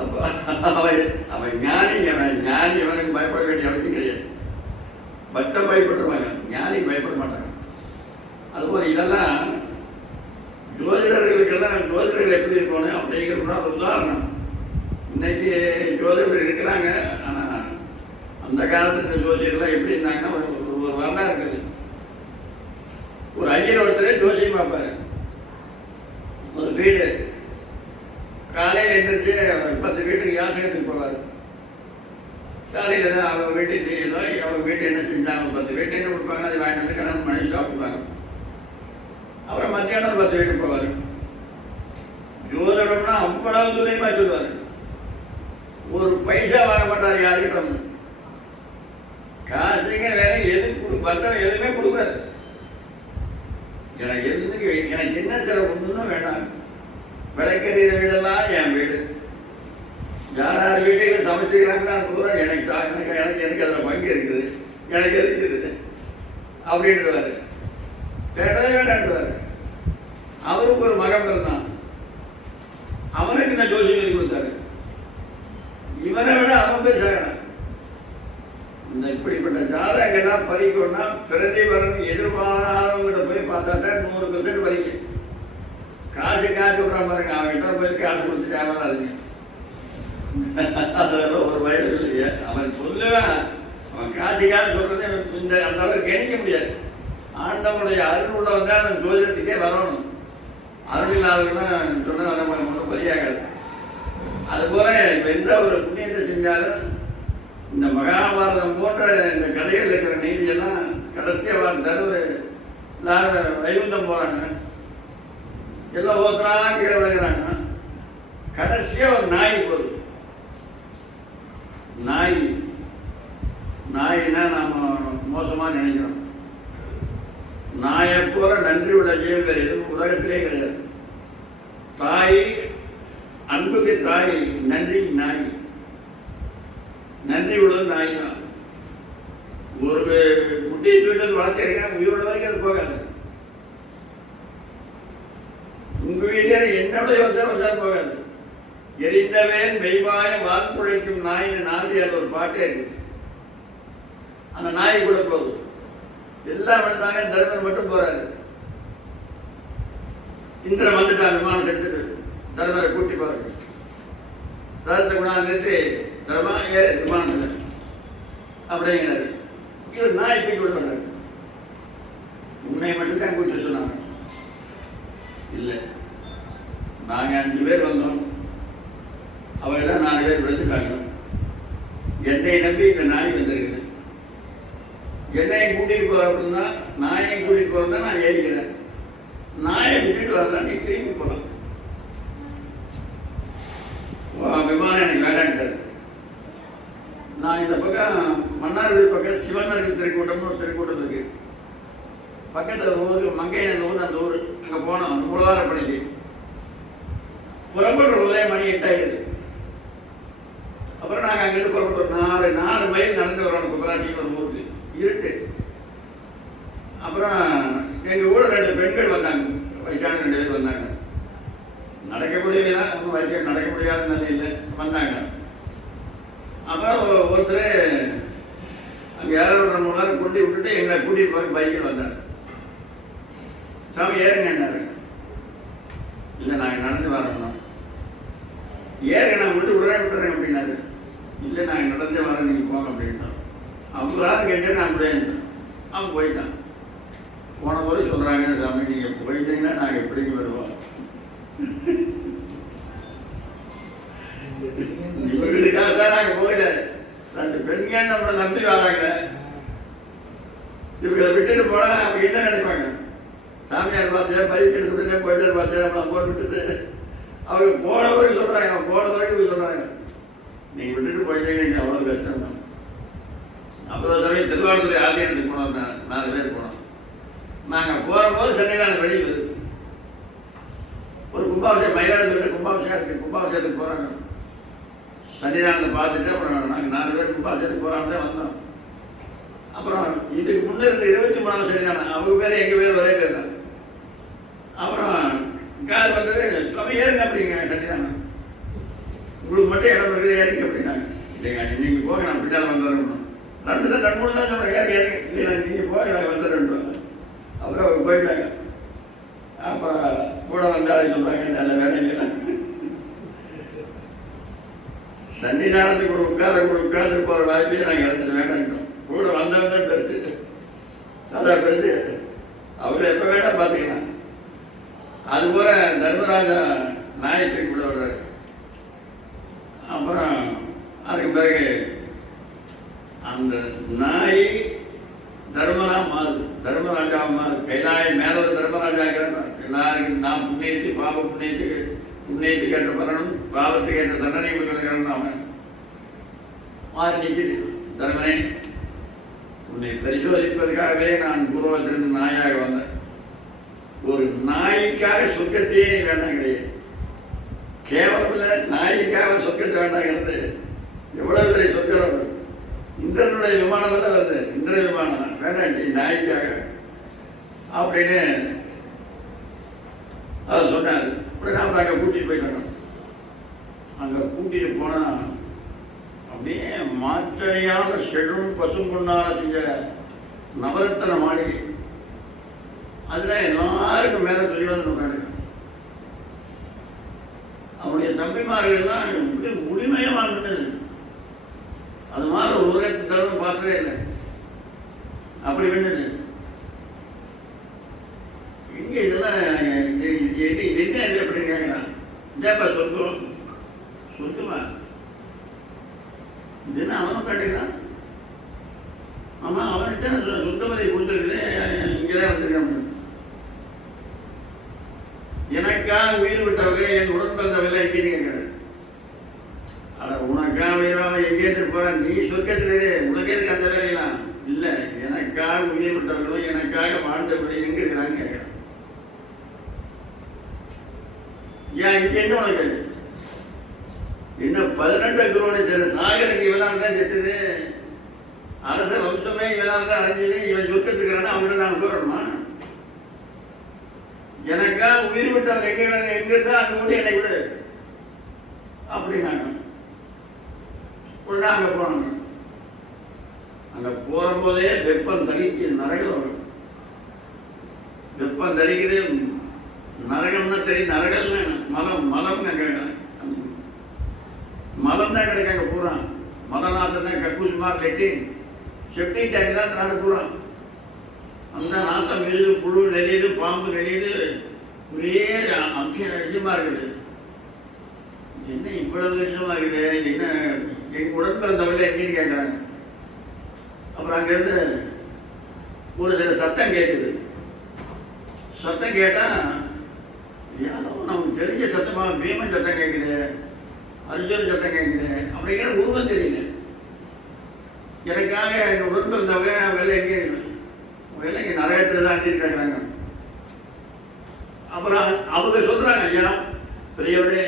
அப்ப அவன் ஞானி, ஞானி அவனுக்கு பயப்பட வேண்டிய அவசியம் கிடையாது. பக்தம் பயப்படுவாங்க, ஞானி பயப்பட மாட்டாங்க. அதுபோல இதெல்லாம் ஜோதிடர்களுக்கெல்லாம் ஜோதிடர்கள் எப்படி இருக்கணும் அப்படிங்கிற ஒரு உதாரணம். இன்னைக்கு ஜோதிடர்கள் இருக்கிறாங்க, ஆனா அந்த காலத்துல ஜோதிடர்கள்லாம் எப்படி இருந்தாங்கன்னா ஒரு வரலாறு இருக்குது. ஒரு ஐயர் ஒருத்தரே ஜோசியம் பார்ப்பாரு. ஒரு வீடு காலையில் எழுந்திரிச்சு 10 வீட்டுக்கு யாசகத்துக்கு போவார். காலையில் தான் அவங்க வீட்டுக்கு அவங்க வீட்டு என்ன செஞ்சாங்க, 10 வீட்டு என்ன கொடுப்பாங்க, அதை வாங்கிட்டு வந்து கடன் மனைவி சாப்பிடுவாங்க. அப்புறம் மத்தியானம் 10 வீட்டுக்கு போவார். ஜோதிடம்னா அவ்வளவு துணைமா சொல்லுவார். ஒரு பைசா வாங்க மாட்டார் யாருக்கிட்ட. காசுங்க வேற எது வந்தவன் எதுவுமே கொடுக்குறாரு. எனக்கு என்ன சில ஒன்றும் வேண்டாம். விளக்கறிகிற வீடெல்லாம் என் வீடு, யார் வீட்டையும் சமைச்சுக்கிறாங்கன்னா கூட எனக்கு அதில் பங்கு இருக்குது, எனக்கு இருக்குது அப்படின்றாரு. கேட்டதே வேண்டான்றாரு. அவருக்கு ஒரு மகன் இருந்தான், அவனுக்கு இந்த ஜோசியம் சொல்லி கொடுத்தாரு. இவனை விட அவன் போய் சேரணும். இந்த இப்படிப்பட்ட ஜாதகங்கள்லாம் பறிக்கணும்னா பிரதிபலன் எதிர்பாராதவங்கிட்ட போய் பார்த்தா தான் 100% பறிக்கும். காசு விடுறான் பாருங்க, அவன்கிட்ட போய் காசு கொடுத்து தேவையில்லாதுங்க. அதெல்லாம் ஒரு வயது இல்லையே. அவன் சொல்லுவேன், அவன் காசு சொல்றதை இந்த அந்த அளவுக்கு கணிக்க முடியாது. ஆண்டவனுடைய அருள் உள்ளவன் தான் அவன் ஜோதிடத்துக்கே வரணும். அருள் இல்லாதவர்கள் சொன்னா ஒன்றும் பலியாகாது. அதுபோல எந்த ஒரு புண்ணியத்தை செஞ்சாலும் இந்த மகாபாரதம் போன்ற இந்த கடைகள் இருக்கிற நீதியெல்லாம் கடைசியாக தருவது எல்லாரும் வைகுந்தம் போறாங்க, எல்லாம் ஒருத்தரா கீழே விளையாடுறாங்க. கடைசியா ஒரு நாய் போகுது. நாயினா நாம மோசமா நினைக்கிறோம். நாயை போல நன்றி உள்ள ஜீவங்கள் எதுவும் உலகத்திலே கிடையாது. தாய் அன்புக்கு தாய், நன்றி நாய். நன்றி உள்ளது நாய் தான். ஒரு குட்டி வீட்டில் வளர்த்திருக்கேன், உயிரோட வரைக்கும் அது போகாது. உங்க வீட்டில என்னுடைய வச்சாலும் போகாது. எரிந்தவேன் மெய்வாய வாக்குழைக்கும் நாயின்னு நாந்தியால் ஒரு பாட்டே இருக்கு. அந்த நாய் கூட போகுது. எல்லாம் வந்தாங்க, தர்மன் மட்டும் போறாரு. இந்திரன் வந்துட்டான் விமானம் எடுத்துட்டு தர்மரை கூட்டி போறாரு. தர்மத்தை கொண்டாந்து நிறுத்தி தர்மா ஏறு விமானத்தில் அப்படிங்கிறாரு. இவர் நாய் போய் கொடுத்தாரு. உன்னை மட்டும்தான் கூட்டி சொன்னாங்க. இல்லை, நாங்க 5 பேர் வந்தோம், அவெல்லாம் 4 பேர் விழுந்துட்டாங்க. என்னை நம்பி இந்த நாய் வந்திருக்குது. என்னையும் கூட்டிட்டு போற அப்படின்னா நாயையும் கூட்டிட்டு போறதா நான் ஏறிக்கிறேன். நாயை கூட்டிட்டு வரலாம், நீ திரும்பி போகலாம். விமானம் எனக்கு வேண்டான்ட்டார். நான் இந்த பக்கம் மன்னார்குடி பக்கம் சிவனருக்கு திருக்கூட்டம்னு ஒரு திருக்கூட்டம் இருக்கு. பக்கத்தில் ஊருக்கு மங்கையன் ஊர், அந்த ஊர் அங்கே போனோம். 3 வாரம் பணிக்கு புறப்படுற போதே மணி 8 ஆயிடுது. அப்புறம் நாங்கள் அங்கிருந்து புறப்பட்டோம். 4 மைல் நடந்து வரணும் குப்பராட்சிக்கு ஒரு ஊருக்கு. இருட்டு. அப்புறம் எங்கள் ஊரில் 2 பெண்கள் வந்தாங்க, வயசான 2 பேர் வந்தாங்க. நடக்கக்கூடியவங்களா, ஒன்றும் வயசு நடக்க முடியாத நிலையில் வந்தாங்க. அப்புறம் ஒருத்தர் அங்கே யாரோ 2 மணி நேரம் கொண்டு விட்டுட்டு எங்களை கூட்டிகிட்டு போய் பைக்கில் வந்தார். சாமி ஏறுங்கன்னாரு. இல்லை நாங்கள் நடந்து வரணும். ஏறுங்க நான் விட்டுறேன் அப்படின்னாரு. இல்லை நாங்கள் நடந்து வரேன் நீங்கள் போங்க அப்படின்ட்டோம். அவங்களால கேட்டு நான் அப்படியே அவன் போயிட்டான். போன போது சொல்கிறாங்க, சாமி நீங்கள் போயிட்டீங்கன்னா நாங்கள் எப்படிங்க வருவோம்? இவங்களுக்காக தான் நாங்கள் போகல. 2 பெண்கள் நம்மளை நம்பி வராங்க. இவங்களை விட்டுட்டு போனா அவங்க என்ன நினைப்பாங்க? சாமியார் பார்த்தியா, பைக் எடுத்துட்டு போயிட்டு பார்த்தியா, நம்ம போய் விட்டுட்டு அவங்க போன வரைக்கும் சொல்றாங்க. போன வரைக்கும் சொல்றாங்க, நீங்க விட்டுட்டு போயிட்டீங்க அவ்வளவு கஷ்டம் தான். அப்புறம் சமயம் திருவாரூர் ஆலயத்துக்கு போனோம். 4 பேர் போனோம். நாங்கள் போகும்போது சன்னிதானம் வெளியே வருது. ஒரு கும்பாபிஷேகம், மயிலாடுதுறை கும்பாபிஷேகத்துக்கு போகிறாங்க. சன்னிதானத்தை பார்த்துட்டு அப்புறம் நாங்கள் 4 பேர் கும்பாபிஷேகத்துக்கு போகிறாங்க தான் வந்தோம். அப்புறம் இதுக்கு முன்னே இருந்த 23ஆம் சன்னிதானம், அவங்க பேர் எங்கள் பேர் ஒரே பேர் தான். அப்புறம் கார் வந்தது, சுவாமி ஏறுங்க அப்படிங்க சன்னிதானம், உங்களுக்கு மட்டும் இடம் இருக்குது ஏறிங்க அப்படின்னாங்க. இல்லைங்க நீங்கள் போக நான் பின்னால் வந்துடணும். 2 3 தான் சொல்கிறேன், ஏறி இல்லை நீங்கள் போக நாங்கள் வந்துடுறோம். அப்புறம் அவங்க போயிட்டாங்க. அப்போ கூட வந்தாலும் சொல்கிறாங்க, நல்ல வேலைங்க சன்னிதானத்துக்கு உட்கார்ந்து போகிற வாய்ப்பையே நாங்கள் எடுத்துட்டு வேண்டாம். கூட வந்தவங்க தான் பெருசு, அதான் பெருசு. அவர் எப்போ வேண்டாம் பார்த்துக்கலாம். அதுபோல தர்மராஜா நாயத்தை கூட வர்றாரு. அப்புறம் அதுக்கு பிறகு அந்த நாய் தர்மராஜா மாறு. கைலாய மேல தர்மராஜா எல்லாருக்கும் நான் புண்ணியத்து பாவ புண்ணியத்துக்கு ஏற்ற பலனும் பாவத்துக்கு ஏற்ற தண்டனை கொடுக்கணும். அவன் மாறி நிற்கிட்டு, தர்மனே உன்னை பரிசோதிப்பதற்காகவே நான் பூர்வத்திலிருந்து நாயாக வந்தேன். ஒரு நாய்க்காக சொர்க்கத்தையே நீ வேண்டாம் கிடையாது. கேவலத்தில் நாய்க்காக சொர்க்கத்தை வேண்டாங்கிறது எவ்வளவு பெரிய சொர்க்கம். இந்திரனுடைய விமானம் தான் வருது, இந்திர விமானம் வேண்டாம் நாய்க்காக அப்படின்னு அதை சொன்னார். அப்படி நாம் அங்கே கூட்டிகிட்டு போயிட்டோம். அங்கே கூட்டிகிட்டு போனால் அப்படியே மாற்றணியான செடும் பசும்பொன்னால செஞ்ச நவரத்தன மாளிகை. அதில் எல்லாருக்கும் மேலே பெரியவன் உட்காந்து அவனுடைய தம்பிமார்கள்லாம் இப்படி முழுமையாக இருந்தது. அது மாதிரி உலகத்துக்கு பார்த்ததே இல்லை. அப்படி வேண்டது எங்கே இதெல்லாம் என்ன அப்படின்னு கேட்குறான். இதாப்பா சொத்துமா இதுன்னு அவனும் கட்டுக்கிறான். ஆமாம் அவனுக்கு சொந்தமதி கொடுத்துருக்குது, இங்கேதான் வந்திருக்கான். எனக்காக உயிர் விட்டவங்க என் உடன் பிறந்தவங்க எங்கேன்னு கேட்கிறேன். ஆனால் உனக்காக உயிராக எங்கேருந்து போகிறேன், நீ சொர்க்கத்திலே உனக்கு எதுக்கு அந்த வேலையெல்லாம் இல்லை. எனக்காக உயிர் விட்டவர்களும் எனக்காக வாழ்ந்தவர்களும் எங்கே இருக்கிறாங்க கேட்குறேன். ஏன் இங்கே என்ன உனக்கு இன்னும் 18 குரோனை சாகருக்கு இவெல்லாம் தான் செத்துது. அரச வம்சமே இவெல்லாம் தான் அடைஞ்சது. இவன் சொர்க்கத்துக்கிறானா அவங்கள்ட்ட நான் கூறணுமா? எனக்காக உயிர் விட்டவங்க எங்க இருந்தா அங்கே கூட என்னை விடு அப்படின்னாங்க. உடனே அங்கே போனாங்க. அங்கே போகும்போதே வெப்பம் தரிக்கு நரகம் வரும். வெப்பம் தரிக்குது. நரகம்னா தெரியும். நரகம்னு மலம் மலம் தான் கிடைக்காங்க பூரா. மலநாத்தம் தான் கக்கூஸ் மாதிரி லெட்டின் செப்டிக் டேங்க் தான் நாடு பூரா. அந்த நாத்தம் எழுது, புழு நெறியுது, பாம்பு நெறியுது, ஒரே அம்சமா இருக்குது. என்ன இவ்வளவு கஷ்டமா இருக்குது? என்ன எங்க உடன் பிறந்தவர்கள் எங்கேன்னு கேட்குறாங்க. அப்புறம் அங்கேருந்து ஒரு சில சத்தம் கேட்குது. சத்தம் கேட்டால் ஏதோ நமக்கு தெரிஞ்ச சத்தமாக பீமன் சத்தம் கேட்குது, அர்ஜுன் சத்தம் கேட்குது. அப்படிங்கிற உருவம் தெரியல. எனக்காக எங்கள் உடன் பிறந்தவங்க வேலை எங்கே வேலைக்கு நரகத்தில் தான் அஞ்சிருக்காங்க. அப்புறம் அவங்க சொல்கிறாங்க, ஐயா பெரியவரே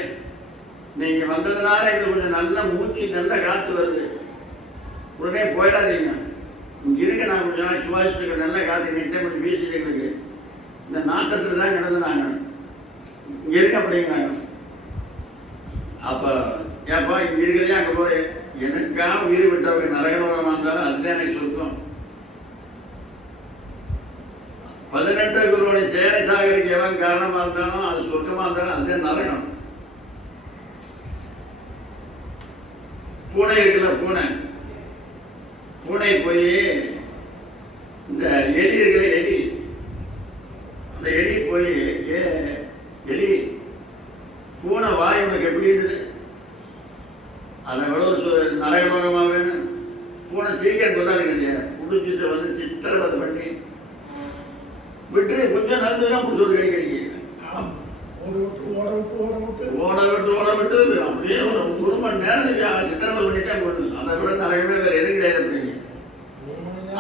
நீங்கள் வந்ததுனால எங்களுக்கு கொஞ்சம் நல்ல மூச்சு, நல்ல காற்று வருது, உடனே போயிடாதீங்க, இங்கே இருக்க நான் கொஞ்சம் நாள் சுவாசிச்சுக்க, நல்ல காற்று நீட்டே கொஞ்சம் வீசிட்டு எங்களுக்கு இந்த நாட்டத்தில் தான் கிடந்து நாங்கள் இங்கே இருக்க அப்படிங்கிறாங்க. அப்போ ஏப்பா இங்க இருக்கிறதே அங்க போறேன், எனக்கா உயிர் விட்டவங்க நரகலோகமா இருந்தாலும் அதுதான் எனக்கு சொர்க்கம். 18 குருவோட சேர சாகருக்கு எவன் காரணமா இருந்தாலும் அது சொர்க்கமா இருந்தாலும் அதுதான் நரகம். பூனை இருக்குல்ல, பூனை போய் இந்த எலி இருக்கிற எலி, அந்த எலி போய் எலி பூனை வாய் உனக்கு எப்படி இருக்குது, அதை விட ஒரு நரகலோகமாக வேணும். பூனை சீக்கிரம் கொண்டாடுங்க இல்லையா, குடிச்சிட்டு வந்து சித்திரவதை பண்ணி விட்டு கொஞ்சம் நல்லதுதான் புடிச்சோடு கிடைக்கிறீங்க. ஓட விட்டு அப்படியே ஒரு மணி நேரம் சித்திரவதை பண்ணிட்டா போதும். அதை விட நரகமே வேற எது கிடையாது அப்படிங்க.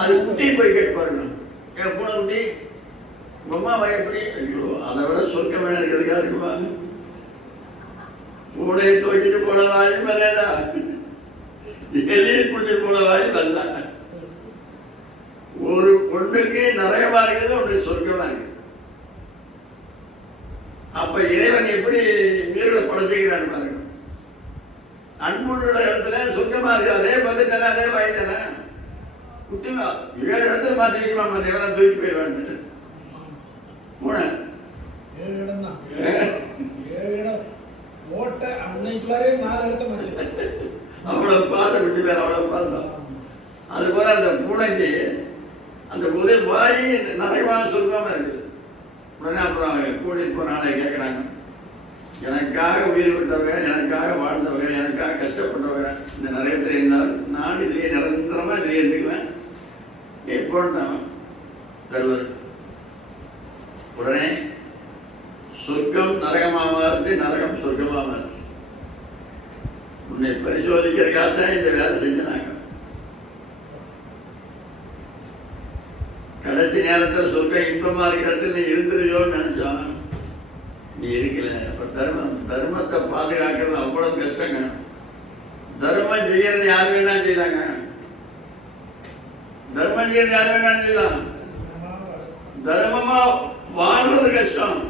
அது குட்டி போய் கேட்டு பாருங்க, என் பூனை குட்டி உமா வாய் எப்படி, ஐயோ அதை விட சொர்க்கம் வேணும் இருக்கிறதுக்காக இருக்குமா. பூனையை தூக்கிட்டு போன வாயும் வரலா, எலியை குடிச்சிட்டு போன வாயும் வரல. ஒரு பொண்ணுக்கு நரகமா இருக்குது, ஒன்று சொர்க்கமா இருக்கு. அப்ப இறைவன் எப்படி வீடுகளை படைச்சுக்கிறான்னு பாருங்க. அன்புள்ள இடத்துல சொர்க்கமா இருக்கு, அதே பதில் தானே, அதே வாய் தானே. குட்டிமா 7 இடத்துல மாத்திக்கலாம், எவரெல்லாம் தூக்கி போயிடுவாங்க. பூனை 7 இடம் தான், 7 இடம் ஓட்ட அன்னைக்குள்ளாரே 4 இடத்த மாத்தி அவ்வளவு பாதை விட்டு வேற அவ்வளவு பாதம். அது போல அந்த பூனைக்கு அந்த ஒரே வாய் நரகமான சொர்க்கமா இருக்குது. உடனே அப்புறம் கூட்டிட்டு போனாலே கேட்கிறாங்க, எனக்காக உயிர் விட்டவங்க, எனக்காக வாழ்ந்தவங்க, எனக்காக கஷ்டப்பட்டவங்க இந்த நரகத்தில் இருந்தால் நான் இதுலேயே நிரந்தரமா இதுலேயே இருந்துக்குவேன், எப்போது தருவது. உடனே சொர்க்கம் நரகமாக மாறுது, நரகம் சொர்க்கமாக மாறுது. உன்னை பரிசோதிக்கிறதுக்காகத்தான் இந்த வேலை செஞ்சாங்க. கடைசி நேரத்தில் சொர்க்கம் இன்பமா இருக்கிற இடத்துல நீ இருந்துருவோன்னு நினைச்சான், நீ இருக்கல. அப்ப தர்மத்தை பாதுகாக்கிறது அவ்வளவு கஷ்டங்க. தர்மம் செய்யறது யார் வேணா செய்யலாங்க, தர்மம் செய்யறது யார் வேணா செய்யலாம். தர்மமா வாழ்றது கஷ்டம்.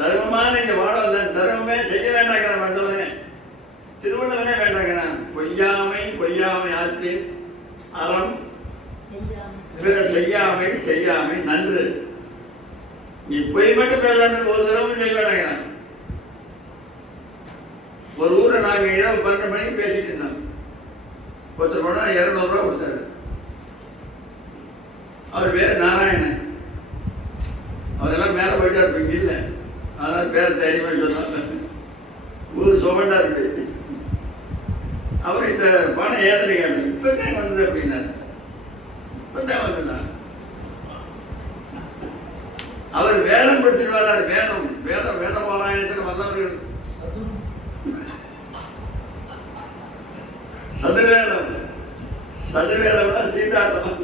தர்மமா நீங்க வாழ்வத தர்மமே செய்ய வேண்டாங்கிற வந்தவனே திருவள்ளுவனே வேண்டாங்கிறான். பொய்யாமை ஆற்றி அறம் பிற செய்யாமை நன்று. நீ பொய் மட்டும் பேசாமல் ஒரு தடவை செய்ய வேண்டாங்கிறான். ஒரு ஊரை நாங்க இரவு 12 மணிக்கு பேசிட்டு இருந்தோம். ஒருத்தர் போனா 200 ரூபா கொடுத்தாரு. அவர் பேர் நாராயணன். அவரெல்லாம் மேல போயிட்டார், இங்க இல்லை. அதான் பேர் தைரியமா சொன்னாங்க. ஊரு சுமண்டா இருக்கு. அவர் இந்த பணம் ஏத்துறீங்க, இப்பதான் வந்தது அப்படின்னாரு. இப்பதான் வந்ததா? அவர் வேதம் படிச்சுட்டு வர்றாரு. வேத பாராயணத்தில் வல்லவர்கள். சதுர்வேதம் சீதாட்டம்,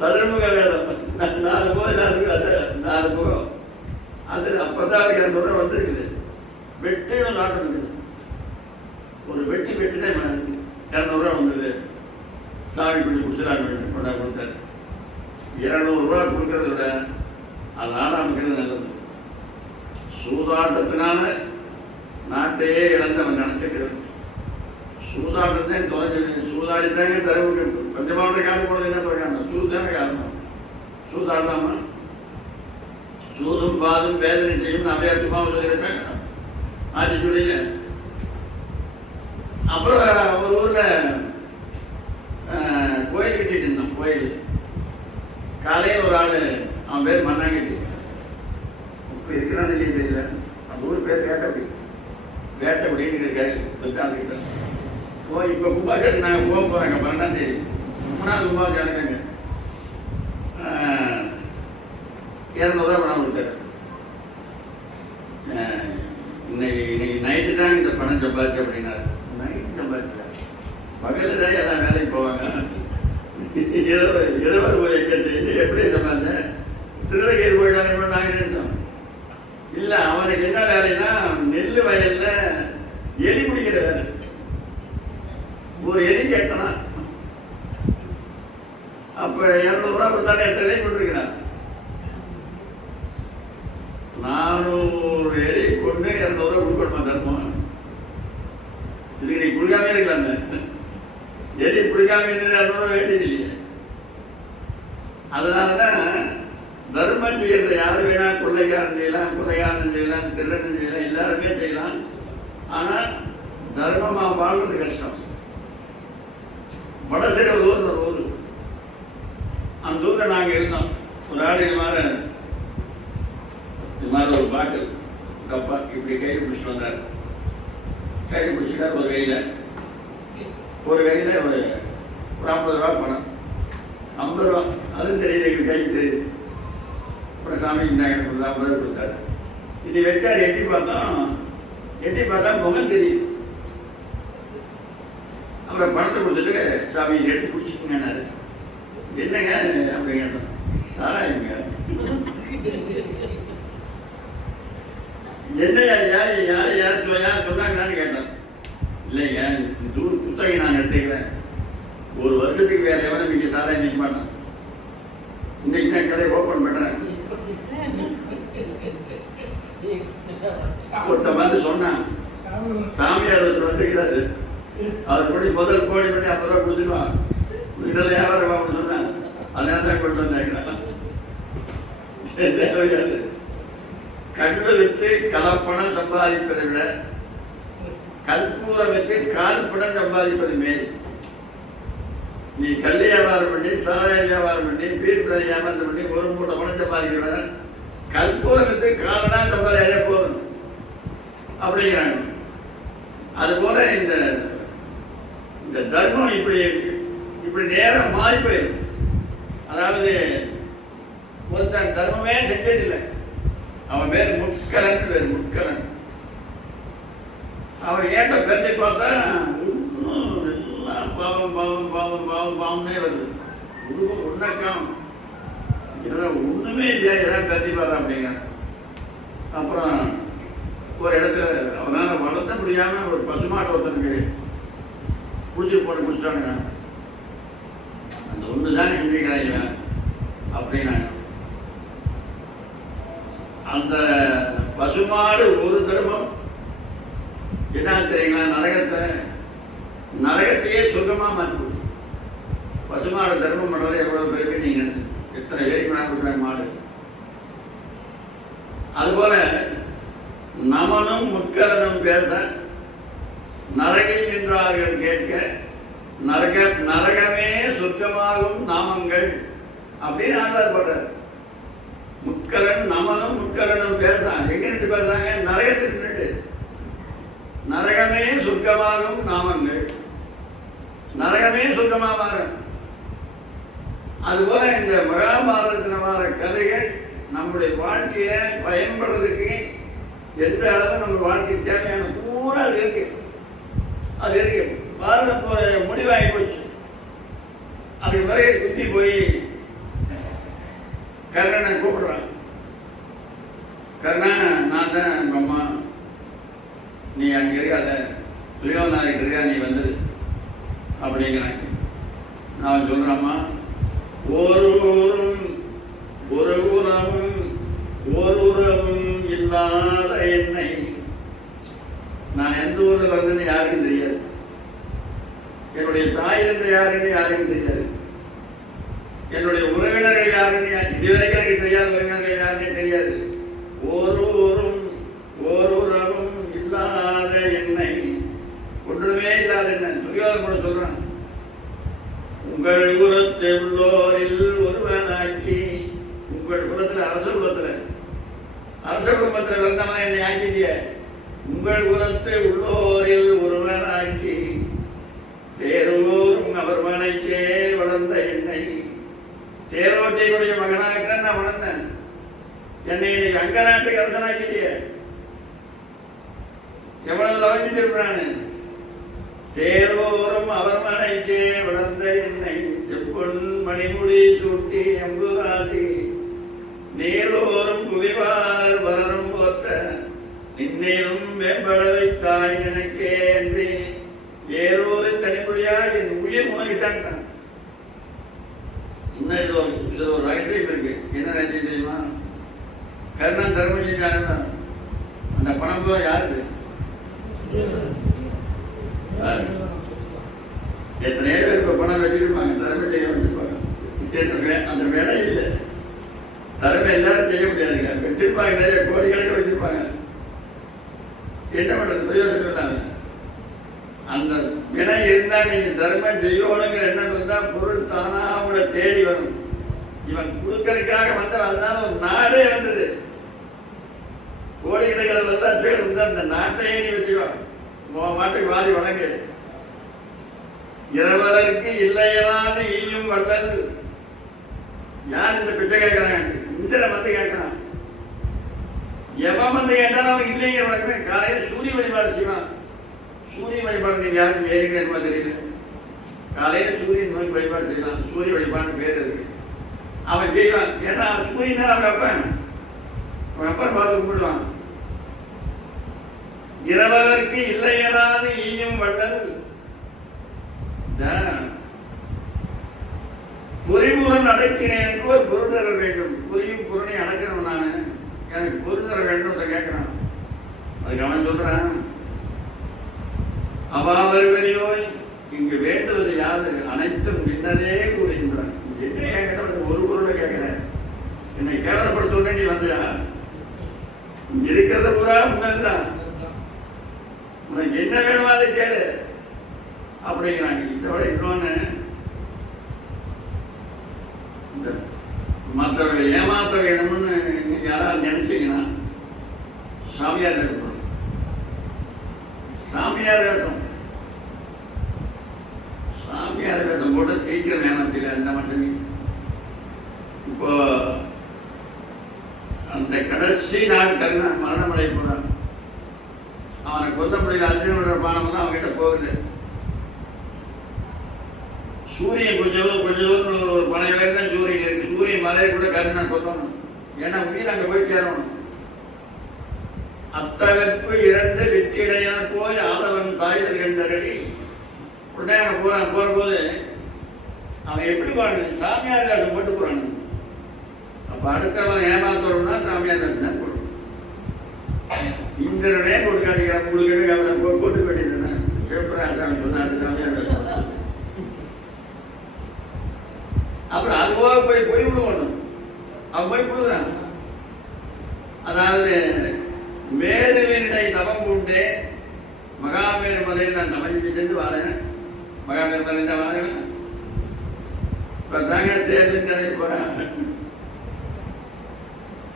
சதுர்முக வேதம் 4 முகம், 4 முகம். அது அப்பதான் 200 ரூபா வந்துருக்குது. வெட்டு நாட்டம் இருக்குது. ஒரு வெட்டி வெட்டினா 200 ரூபா வந்தது. சாமி பிடி குடிச்சிடாங்க கொண்டா கொடுத்தாரு. 200 ரூபா கொடுக்கறத விட அது ஆடாமக்கிறது நல்லது. சூதாட்டத்தினால நாட்டையே இழந்தவன் நினைச்சிருக்கிறது. சூதாட்டத்தை தொலைஞ்சு சூதாடித்தாங்க தரவுக்கு பஞ்சமாவட்ட காலம் போனது என்ன சொல்றாங்க, சூதான காரணம். சூதாடாம சூதும் பாதும் வேதனை செய்யும் அவையாத்துமா சொல்லியிருக்காங்க. ஆட்சி சொல்லிங்க. அப்புறம் ஒரு ஊர்ல கோயில் கட்டிட்டு இருந்தோம். கோயில் காலையில் ஒரு ஆள், அவன் பேர் மண்ணாங்கட்டி. இப்ப இருக்கிறான்னு தெரியல. அந்த ஊர் பேர் வேட்டப்படின்னு இருக்காரு. இப்ப கும்பாசத்துக்கு நாங்கள் போக போறாங்க 12ஆம் தேதி. 3வது கும்பாசம் 200 ரூபா பணம் கொடுத்தாரு. இன்னைக்கு நைட்டு தான் இந்த பணம் சம்பாதிச்சு அப்படின்னாரு. நைட்டு சம்பாதிச்சாரு. பகலில் தான் எல்லாம் வேலைக்கு போவாங்க. இருவர் போய் எப்படி சம்பாதிச்சேன், திருடகையில் போயிட்டாங்க நாங்கள் நினைச்சோம். இல்லை, அவனுக்கு என்ன வேலைன்னா நெல் வயல்ல எலி பிடிக்கிற வேலை. ஒரு எலி கேட்டனா அப்ப 200 ரூபா கொடுத்தாலே எத்தனை கொண்டிருக்கிறான். 400 எலி கொண்டு 200 ரூபா கொடுக்கணுமா தர்மம். புழுகாமே இருக்கலாமே. எலி புழுகாம இருந்தது வேண்டியது இல்லையே. அதனாலதான் தர்மம் செய்யறத யாரு வேணா கொள்ளைக்காரன் செய்யலாம், கொலைகாரன் செய்யலாம், திருடன் செய்யலாம், எல்லாருமே செய்யலாம். ஆனா தர்மமா வாழ்றது கஷ்டம். வடசிற ஊர்ல ஒரு ஊர், அந்த ஊர்ல நாங்க இருந்தோம். ஒரு ஆள் இது மாதிரி ஒரு பாட்டில் கப்பா இப்படி கையில் பிடிச்சிட்டு வந்தார். கையில் பிடிச்சிட்டார். ஒரு கையில ஒரு 50 ரூபா பணம், 50 ரூபா. அதுவும் தெரியுது, எங்க கைக்கு தெரியுது. அப்புறம் சாமி இந்தாங்க 50 ரூபா கொடுத்தாரு. இது வச்சார். எட்டி பார்த்தா முகம் தெரியுது. அப்புறம் பணத்தை கொடுத்துட்டு சாமி எடுத்து குடிச்சுக்கோங்கன்னாரு. என்னங்க அப்படிங்க, சாராயங்க. என்னையா யார் சொன்னாங்கன்னு கேட்டேன். இல்லைங்க, இந்த ஊர் புத்தகை நான் எடுத்துக்கிறேன். ஒரு வருஷத்துக்கு வேற எவரும் நீங்க சாராயம் நிற்க மாட்டேன். இன்னைக்கு தான் கடையை ஓப்பன் பண்றேன். ஒருத்த வந்து சொன்னான், சாமியார் வந்துக்கிறாரு. அவர் படி முதல் கோடி பண்ணி 50 ரூபா கொடுத்துருவான். இதெல்லாம் வியாபாரம் சொன்னான். அதனால தான் கொண்டு வந்தாங்க. கண்ணு வித்து கலப்பணம் சம்பாதிப்பதை விட கற்பூரம் வித்து கால்பணம் சம்பாதிப்பது மேல். நீ கல் வியாபாரம் பண்ணி, சாராய வியாபாரம் பண்ணி, பீட் வியாபாரம் பண்ணி ஒரு மூட்டை பணம் சம்பாதிக்கிற, கற்பூரம் வித்து காலனா சம்பாதிக்க போதும் அப்படிங்கிறாங்க. அதுபோல இந்த தர்மம் இப்படி நேரம் மாறி போயிடும். அதாவது ஒருத்தன் தர்மமே செஞ்சிட்டு இல்லை, அவன் பேர் முட்கலன். முட்கலன் அவன் ஏட்ட பெருட்டி பார்த்தா எல்லாம் பாவம்னே வருது. உன்னக்காம் ஒண்ணுமே இல்லையா, எதாவது பெருட்டி பார்த்தா அப்படிங்க. அப்புறம் ஒரு இடத்துல அவனால வளர்த்த முடியாம ஒரு பசுமாட்டு ஒருத்தனுக்கு குடிச்சிட்டானுங்க. அந்த ஒண்ணுதான் சிந்திக்கிறாங்க அப்படின்னாங்க. அந்த பசுமாடு ஒரு தர்மம் என்ன தெரியுங்களா, நரகத்தையே சுகமா மாற்று. பசுமாடு தர்மம் பண்றது எவ்வளவு பேருக்கு நீங்க எத்தனை பேருக்கு வேணா கொடுக்குறாங்க மாடு. அதுபோல நமனும் முட்கலனும் பேச நரகின்றார்கள் கேட்க நரகமே சொர்க்கமாகும் நாமங்கள் அப்படின்னு ஆழ்வார் பண்றார். முட்கலன் நமனும் முட்கலனும் பேசுறான். எங்க நின்று பேசுறாங்க? நரகத்துக்கு நின்று. நரகமே சொர்க்கமாகும் நாமங்கள், நரகமே சொர்க்கமாக. அதுபோல இந்த மகாபாரதத்தில் வர கதைகள் நம்முடைய வாழ்க்கையில பயன்படுறதுக்கு எந்த அளவு நம்ம வாழ்க்கை தேவையான பூரா அது இருக்கு. அது இருக்கு. பாரத போற முடிவாகி போச்சு. அப்படி பிறகு குத்தி போய் கர்ணனை கூப்பிடுறான். கர்ணா, நான் தான் எங்க அம்மா, நீ அங்க இருக்காத, துரியோதனாருக்கு இருக்கா, நீ வந்து அப்படிங்கிறாங்க. நான் சொல்றேம்மா, ஒருவரும் ஒரு உறவும் ஓருறவும் இல்லாத என்னை, நான் எந்த ஊர்ல வந்தேன்னு யாருக்கும் தெரியாது, என்னுடைய தாய் இருந்த யாருன்னு யாருக்கும் தெரியாது, என்னுடைய உறவினர்கள் யாருன்னு இதுவரைக்கும் எனக்கு தெரியாது, உறவினர்கள் யாருன்னு தெரியாது. ஒருவரும் ஓருறவும் இல்லாத என்னை, ஒன்றுமே இல்லாத என்ன துரியோதனன் கூட சொல்றான். உங்கள் குலத்தில் உள்ளோரில் ஒருவனாக்கி, உங்கள் குலத்தில் அரச குடும்பத்தில் வந்தவன் என்னை ஆக்கிட்டிய, உங்கள் குலத்தில் உள்ளோரில் ஒருவனாக்கி தேரோரும் அவர் மனைக்கே வளர்ந்த என்னை, தேரோட்டியுடைய மகனாக நான் வளர்ந்தேன், என்னை அங்க நாட்டுக்கு அரசனாக்கிட்டிய, எவ்வளவு லவஞ்சிருக்கிறானு. தேரோரும் அவர் மனைக்கே வளர்ந்த என்னை செப்பொன் மணிமுடி சூட்டி எம்புராதி, நீரோரும் புவிவார் வளரும் போற்ற நின்னையும் மேம்பட வைத்தாய் நினைக்கே என்று ஏரோரு தனிமொழியா என் உயிர் உணவிட்டான். இன்னும் இது ஒரு ரகசியம் இருக்கு. என்ன ரகசியம் தெரியுமா? கர்ணன் தர்மம் செஞ்சாருன்னா அந்த பணம் போல யாருக்கு? எத்தனையோ பேர் இப்போ பணம் வச்சிருப்பாங்க, திறமை செய்ய வச்சிருப்பாங்க. அந்த வேலை இல்லை, திறமை எல்லாரும் செய்ய முடியாதுங்க. வச்சிருப்பாங்க, நிறைய கோடிக்கணக்கில் வச்சிருப்பாங்க. என்ன பண்றது, பிரயோஜனம் இல்லாம. அந்த வினை இருந்தா நீங்க தர்மம் செய்யணுங்கிற எண்ணம் இருந்தா பொருள் தானா அவங்கள தேடி வரும். இவன் கொடுக்கறதுக்காக வந்த, அதனால ஒரு நாடே வந்தது. கோடிக்கணக்கில் லட்சங்கள் வந்து அந்த நாட்டையே நீ வச்சுக்கோ, மாட்டுக்கு வாரி வணங்கு. இரவலருக்கு இல்லையலான்னு ஈயும் வள்ளல். யார் இந்த பிச்சை கேட்கிறாங்க? இந்திரன் வந்து கேட்கிறான். எவன் வந்து கேட்டாலும் அவன் இல்லைங்கிற வழக்கமே. காலையில் சூரிய வழிபாடு செய்வான். சூரிய வழிபாடு நீங்க யாரும் ஏறிங்க தெரியல. காலையில் சூரியன் நோக்கி வழிபாடு செய்யலாம். சூரிய வழிபாடு பேர் இருக்கு. அவன் செய்வான். ஏன்னா அவன் சூரியன் அவன் அப்பன், அவன் அப்பன் பார்த்து கும்பிடுவான். இரவலருக்கு இல்லையலாது ஈயும் வள்ளல். பொறிமுடன் அடக்கினேனுக்கு ஒரு பொருள் தர வேண்டும். பொறியும் பொருளை அடக்கணும். நானு எனக்கு பொருள் தர வேண்டும் கேட்கிறான். அதுக்கு அவன் சொல்றான், அவாவருவரையோய் இங்கு வேண்டுவது யாது அனைத்தும் பின்னதே கூறுகின்றான். என்ன கேட்கிட்ட ஒரு பொருளை கேட்கிறேன், என்னை கேவலப்படுத்த நீ வந்தியா? இருக்கிறத பூரா முன்னதான், உனக்கு என்ன வேணுமா அதை கேளு அப்படிங்கிறாங்க. இதோட இன்னொன்னு, இந்த மற்றவர்களை ஏமாற்ற வேணும்னு யாராவது நினைச்சீங்கன்னா சாமியார் இருக்கணும். சாமியார் வேஷம், சாமியார் வேஷம் போட்டு சீக்கிரம் ஏமாத்தில அந்த மனுஷன். இப்போ அந்த கடைசி நாட்கள் மரணமடை போனான். அவனை கொல்ல முடியல. அர்ஜுனோட பானம்லாம் அவன்கிட்ட போகுது. சூரியன் கொஞ்சம் தூரம் ஒரு பழைய வேலை தான் சூரியன் இருக்கு. சூரியன் மலையை கூட கருணை கொல்லணும். ஏன்னா உயிர் அங்கே போய் சேரணும். அத்தகற்கு 2 வெற்றிடையா போய் ஆதவன் தாய்தல் கண்டரடி. உடனே அவன் போகும்போது அவன் எப்படி போறான்? சாமியார் காசம் போட்டு போறான். அப்ப அடுத்தவன் ஏமாத்தோம்னா சாமியார் காசு தான் போடுவான். இந்திரனே கொடுக்காடிக்கிறான். கொடுக்க அவனை போட்டு வேண்டியதுன்னு சிவபிரகாசன் சொன்னார் சாமியார் காசு. அப்புறம் அதுவாக போய் விடுவானும். அவன் போய் விடுவான். அதாவது மேருவினை தவம் பூண்டே மகாமேரு மலையில் நான் தமஞ்சிட்டு வரேன். மகாமேரு மலையில் தான் வரேன். இப்போ தாங்க தேர்தல் கதை போறேன்.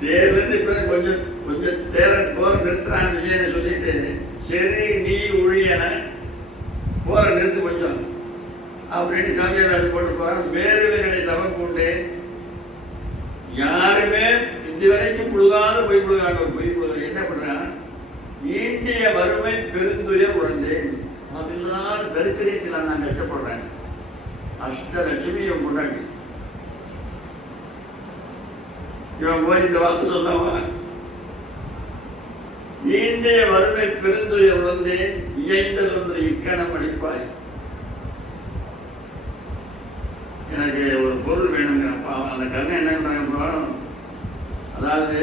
தேர்தல் இப்ப கொஞ்சம் தேர்தல் போற நிறுத்துறான்னு விஜயனை சொல்லிட்டு, சரி நீ ஒழியன போற நிறுத்து கொஞ்சம் அப்படின்னு சாமியார் போட்டு போறான். மேருவினை தவம் பூண்டே யாருமே இதுவரைக்கும் புழுகாத பொய் புழுகான ஒரு பொய் புழுக என்ன பண்றான்? ஈண்டிய வறுமை பெருந்துயர் உழந்தேன். அதெல்லாம் தரித்திரத்தில் நான் கஷ்டப்படுறேன். அஷ்டலட்சுமியை கொண்டாடி இவன் போய் இந்த வாக்கு சொல்லவன். ஈண்டிய வறுமை பெருந்துயர் உழந்தேன் இயைந்தது ஒன்று இக்கணம் அளிப்பாய். எனக்கு ஒரு பொருள் வேணுங்கிறப்பா அந்த கண்ணை என்ன பண்றாங்க? அதாவது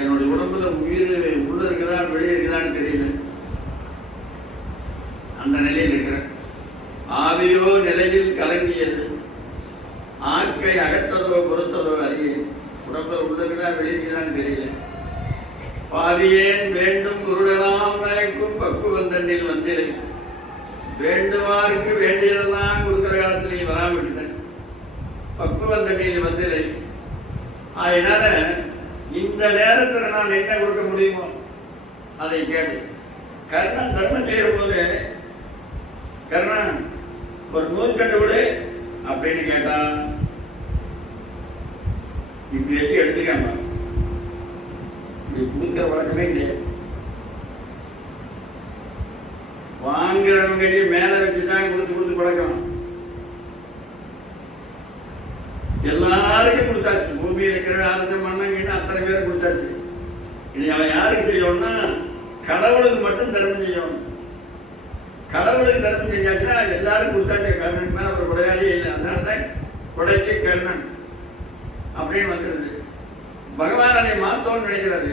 என்னுடைய உடம்புல உயிர் உள்ள இருக்குதா வெளியே இருக்குதான்னு தெரியல. அந்த நிலையில் இருக்கிற ஆவியோ நிலையில் கலங்கியது. ஆக்கை அகற்றதோ பொறுத்ததோ அறிய. உடம்புல உள்ள இருக்குதா வெளியே இருக்குதான்னு தெரியல. பாவியேன் வேண்டும் குருடலாம் நினைக்கும் பக்குவம் தண்ணில் வந்திலை. வேண்டுவாருக்கு வேண்டியதெல்லாம் கொடுக்கிற காலத்திலேயே வராமட்டேன். பக்குவம் தண்ணியில் வந்திலை. அதனால இந்த நேரத்தில் நான் என்ன கொடுக்க முடியுமோ அதை கேடு. கர்ணன் தர்மம் செய்யற போது, கர்ணன் ஒரு நூற்கண்டு விடு அப்படின்னு கேட்டான். இப்படி வச்சு எடுத்துக்காம இப்படி கொடுக்கிற வழக்கமே இல்லையா? வாங்கிறவங்க மேல வச்சுதான் கொடுத்து பழக்கம். எல்லாருக்கும் கொடுத்தாச்சு. பூமியில் இருக்கிற அரசு மன்னங்கிட்ட அத்தனை பேர் கொடுத்தாச்சு. இனி அவன் யாருக்கு செய்யணும்னா கடவுளுக்கு மட்டும் தர்மம் செய்யணும். கடவுளுக்கு தர்மம் செஞ்சாச்சுன்னா எல்லாரும் கொடுத்தாச்சு. கர்ணன் மேல ஒரு கொடையாளியே இல்லை. அதனாலதான் கொடைக்கு கர்ணன் அப்படின்னு வந்துருது. பகவான் அதை மாத்தோன்னு நினைக்கிறாரு.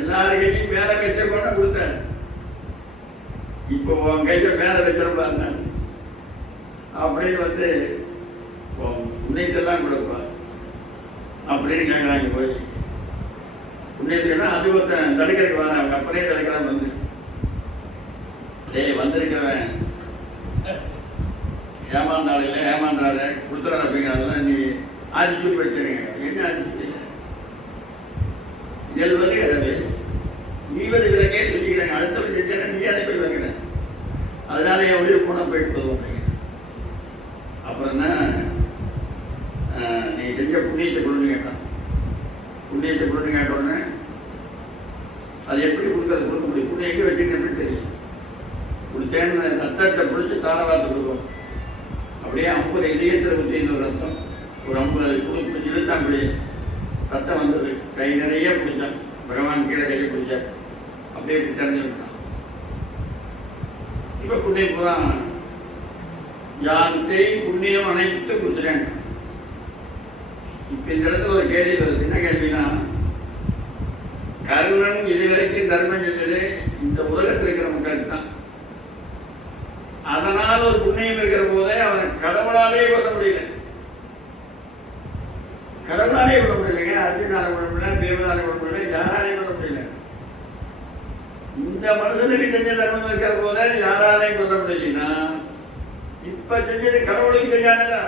எல்லாருக்கையும் மேல கட்சி போனா கொடுத்தாரு. இப்போ உன் கையை மேலே வச்சிருப்பாங்க அப்படின்னு வந்து புண்ணியத்தெல்லாம் கொடுப்பா அப்படின்னு கேட்குறாங்க போய் புண்ணியத்துக்குன்னா அது ஒருத்தன் தடுக்கிறதுக்கு வர அவங்க அப்படியே தடுக்கிறான் வந்து வந்திருக்கிறவன் ஏமாந்தாளில் ஏமாந்தாரு கொடுத்துறாரு அப்படிங்கிறதெல்லாம் நீ ஆதிச்சு வச்சிருங்க என்ன ஆதிச்சு இயல்பது கிடையாது நீ வந்து இதில் கேட்டு வச்சுக்கிறாங்க அடுத்தவங்க செஞ்சா நீ அதை போய் வைக்கிறேன் அதனால என் ஒளிவு போனால் போயிட்டு போதும் அப்படிங்க அப்புறம் என்ன நீ செஞ்ச புண்ணியத்தை கொடுன்னு கேட்டான் புண்ணியத்தை கொடுன்னு கேட்டோடனே அது எப்படி கொடுக்கறது கொடுக்க முடியும் புண்ணியம் எங்கே வச்சுக்கணும்னு தெரியும் கொடுத்தேன்னு ரத்தத்தை பிடிச்சி தாரவாத்து கொடுக்கும் அப்படியே 50 இதயத்தில் ஊற்றின்னு ஒரு ரத்தம் ஒரு 50 கொடுத்து இழுத்தான் அப்படியே ரத்தம் வந்தது கை நிறைய பிடிச்சான் பகவான் கீழே கையை பிடிச்சார் அப்படியே இப்படி தெரிஞ்சு விட்டான் இப்போ புண்ணியம் பூரா யானை புண்ணியம் அனைத்து கொடுத்துட்டேன் இப்போ இந்த இடத்துல ஒரு கேள்வி வருது என்ன கேள்வினா கர்ணன் இதுவரைக்கும் தர்மம் செஞ்சது இந்த உலகத்தில் இருக்கிற மக்களுக்கு தான் அதனால் ஒரு புண்ணியம் இருக்கிற போதே அவனை கடவுளாலே கொள்ள முடியல கடவுளாலே கொள்ள முடியலைங்க அர்ஜுனால கொள்ள முடியல தேவனால கொள்ள முடியல யாராலே கொள்ள முடியல இந்த மனுஷனுக்கு செஞ்ச தர்மம் இருக்கிற போதே யாராலையும் கொள்ள முடியலன்னா இப்ப செஞ்சது கடவுளுக்கு தெரியாதா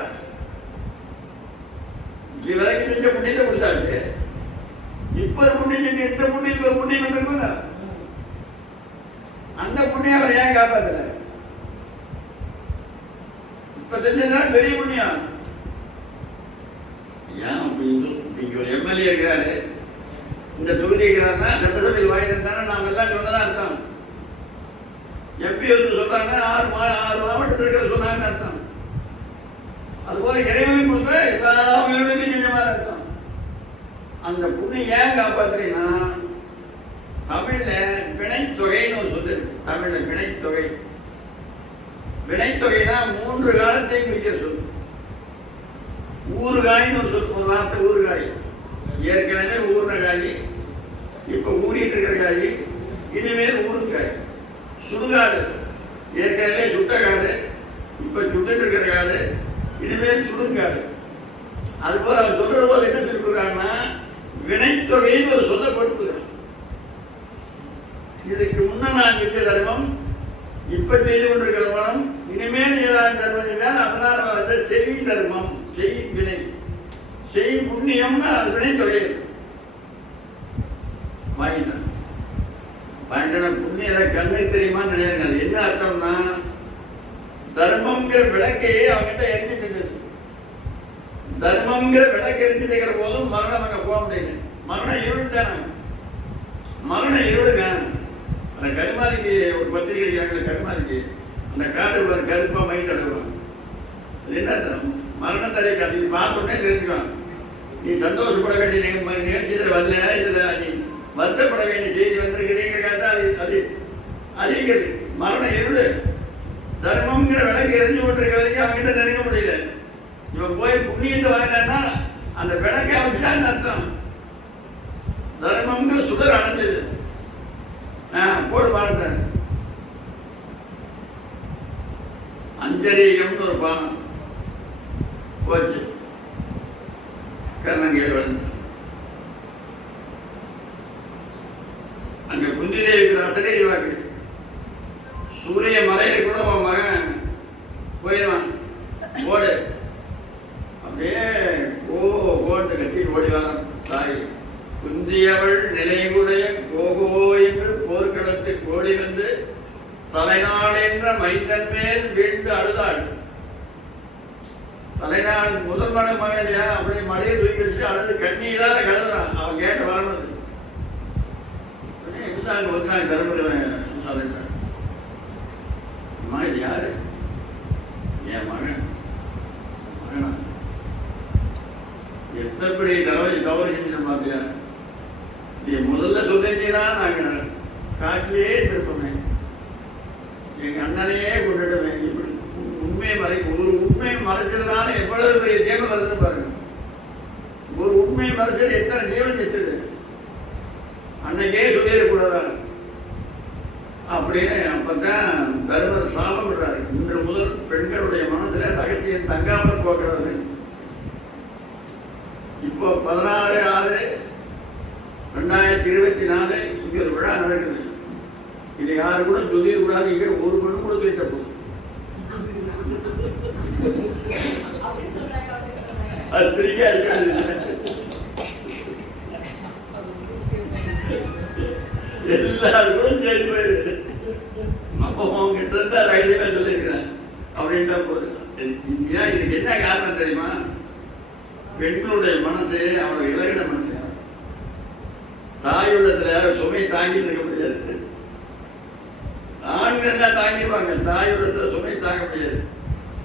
இதுவரைக்கும் செஞ்ச புண்ணியத்தை கொடுத்தாச்சு இப்ப புண்ணியம் செஞ்சு இந்த புண்ணியத்துக்கு ஒரு புண்ணியம் வந்திருக்குல்ல அந்த புண்ணியம் அவரை ஏன் காப்பாத்தல இப்ப செஞ்சதுனால பெரிய புண்ணியம் ஏன் இங்க ஒரு எம்எல்ஏ இருக்கிறாரு இந்த தொகுதி இருக்கிறாருன்னா சட்டசபையில் வாங்கியிருந்தானே நாம எல்லாம் சொன்னதான் அர்த்தம் எம்பி வந்து சொல்றாங்க 6 மாவட்டத்தில் இருக்கிற சொன்னாங்கன்னு அர்த்தம் அதுபோல இறைவனை கொடுத்த எல்லா உயிரிழமையும் செஞ்ச மாதிரி அர்த்தம் அந்த புண்ணியம் ஏன் காப்பாத்துறீங்கன்னா தமிழ்ல வினைத்தொகைன்னு ஒரு சொல்லு தமிழ்ல வினைத்தொகை வினைத்தொகைனா 3 காலத்தையும் குறிக்கிற சொல் ஊறுகாய்னு ஒரு சொல் ஒரு வார்த்தை ஊறுகாய் ஏற்கனவே ஊர்ன காய் இப்ப ஊறிட்டு இருக்கிற காய் இனிமேல் ஊறுகாய் சுடுகாடு ஏற்கனவே சுட்ட காடு இப்ப சுட்டு இருக்கிற காடு இனிமேல் சுடுங்காடு அதுபோல அவன் சொல்ற போது என்ன சொல்லி கொடுக்குறாங்கன்னா வினைத்தொகைன்னு ஒரு சொல்ல கொடுக்குறான் இதுக்கு முன்ன நான் செஞ்ச தர்மம் இப்ப செய்து கொண்டிருக்கிற மனம் இனிமேல் ஏதாவது தர்மம் செய்தால் அதனால வந்த செய் தர்மம் செய் வினை செய் புண்ணியம்னா அது வினைத்தொகை வாங்கிட்டான் வாங்கின புண்ணியத்தை கண்ணுக்கு தெரியுமான்னு நினைக்கிறாங்க என்ன அர்த்தம்னா தர்மங்கிற விளக்கையே அவங்ககிட்ட எரிஞ்சிட்டு இருந்தது தர்மங்கிற விளக்கு எரிஞ்சிட்டு இருக்கிற போதும் மரணம் அங்க போக முடியல மரணம் இருள் தானே மரணம் இருளுங்க அந்த கருமாதிக்கு ஒரு பத்திரிகை அடிக்கிறாங்க கருமாதிக்கு அந்த காட்டுக்குள்ள கருப்பா மைண்ட் அடைவாங்க என்ன மரணம் தடைக்கு அப்படி பார்த்தோன்னே தெரிஞ்சுக்கலாம் நீ சந்தோஷப்பட வேண்டிய நிகழ்ச்சியில் வரல இதுல நீ வருத்தப்பட வேண்டிய செய்தி வந்திருக்கிறீங்கிறக்காக அது அறிவிக்கிறது மரணம் இருள் தர்மம்ங்கிற விளக்கு எரிஞ்சு கொண்டிருக்க வரைக்கும் அவங்ககிட்ட நெருங்க முடியல இவன் போய் புண்ணியத்தை வாங்கினா அந்த விளக்கை அமைச்சான்னு அர்த்தம் தர்மம்ங்கிற சுடர் அடைஞ்சது போடு பார்த்தேன் அஞ்சரியம்னு ஒரு பானம் போச்சு கர்ணங்கேள் வந்து அங்க குந்திதேவிக்கு அசரீரி வாக்கு சூரிய மலையில கூட உன் மகன் போயிடுவான் ஓடு அப்படியே கோட்டு கட்டிட்டு ஓடிவான் தாய் குந்தியவள் நிலைகுடைய கோகோ என்று போர்க்களத்து கோடி வந்து தலைநாள் என்ற மைந்தன் மேல் வீழ்ந்து அழுதாள் தலைநாள் முதல் மகன் இல்லையா அப்படி மலையை தூக்கி வச்சுட்டு அழுது கண்ணீரால கழுதுறான் அவன் கேட்ட வரணுது அங்க வந்து கரும்புறேன் இது யாரு என் மகன் மகனா எத்தனை தவறு செஞ்சு பார்த்தியா நீ முதல்ல சொல்லிட்டீங்கன்னா நாங்க காட்டிலேயே இருப்போமே எங்க அண்ணனையே கொண்டுடுவேன் இப்படி உண்மையை ஒரு உண்மையை மறைச்சதுனால எவ்வளவு பெரிய ஜீவன் வருதுன்னு பாருங்க ஒரு உண்மையை மறைச்சது எத்தனை ஜீவன் செத்துது அன்னைக்கே சொல்லிடக்கூடாது அப்படின்னு அப்பதான் தர்மர் சாபம் விடுறாரு. இன்று முதல் பெண்களுடைய மனசுல ரகசியம் தங்காமல் போகிறது. இப்போ 16/6/2024 இங்க ஒரு விழா நடக்குது. இது யாரு கூட சொல்லிட கூடாது. இங்க ஒரு மணி கூட சொல்லிட்ட போதும். அது திருக்கா இருக்காது. எல்லாருக்கும் சரி போயிரு. அப்போ உங்ககிட்ட இருந்தா ரகசியமா சொல்லியிருக்கிறேன் அப்படின்ட்டா போதும். ஏன் இதுக்கு என்ன காரணம் தெரியுமா? பெண்களுடைய மனசு அவரோட இலகின மனசு. தாயுள்ளத்துல சுமை தாங்கிட்டு இருக்க முடியாது. ஆண்கள் தான் தாங்கிடுவாங்க, தாயுள்ளத்துல சுமை தாங்க முடியாது.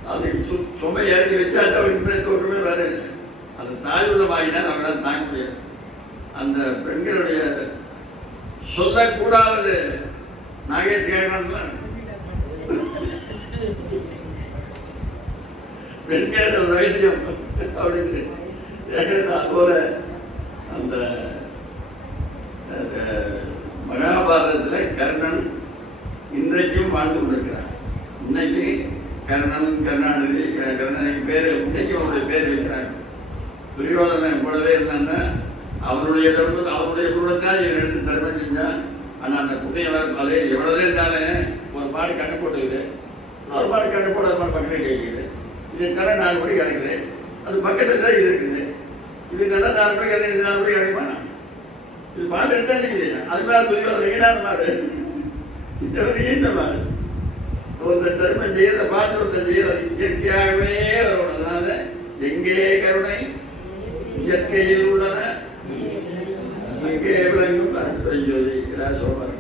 அதுக்கு சுமை இறங்கி வச்சா அவருக்கு தோற்றமே வேறு. அந்த தாயுள்ள வாங்கினால் அவங்களால தாங்க முடியாது. அந்த பெண்களுடைய சொல்லக்கூடாதது நாகேஷ் கேட்கறான்ல, பெண்கள் வைத்தியம் அப்படின்னு அதுபோல அந்த மகாபாரதத்தில் கர்ணன் இன்றைக்கும் வாழ்ந்து கொண்டிருக்கிறார். இன்னைக்கு கர்ணன் கருணாநிதி கர்ணனுக்கு பேர் இன்னைக்கு அவருடைய பேர் வைக்கிறாங்க. துரியோதனன் கூடவே இருந்தான்னா அவருடைய குடும்பத்தான் இவன் எடுத்து தர்மம் செஞ்சான். ஆனால் அந்த புண்ணியம் அதே எவ்வளவு இருந்தாலும் ஒரு பாடு கண்ணு போட்டுக்குது, ஒரு பாடு கண்ணு போட பக்கத்தில் கேட்குது. இது நல்லா 4 மணிக்கு கிடைக்குது, அது பக்கத்தில் தான் இது இருக்குது. இது நல்லா 4 மணிக்கு அது 4 மணிக்கு கிடைக்குமா? இது பாடு எடுத்தா நிற்குது. அது மாதிரி துரியோதனை ஈடாத மாடு, இந்த ஒரு ஈண்ட மாடு. ஒருத்தர் தர்மம் செய்யறத பார்த்து ஒருத்தர் செய்யறது இயற்கையாகவே வரணும். அதனால எங்கே கருணை இயற்கையில் உள்ளன அங்கே விளங்கும் ஜோதி சொல்வார்.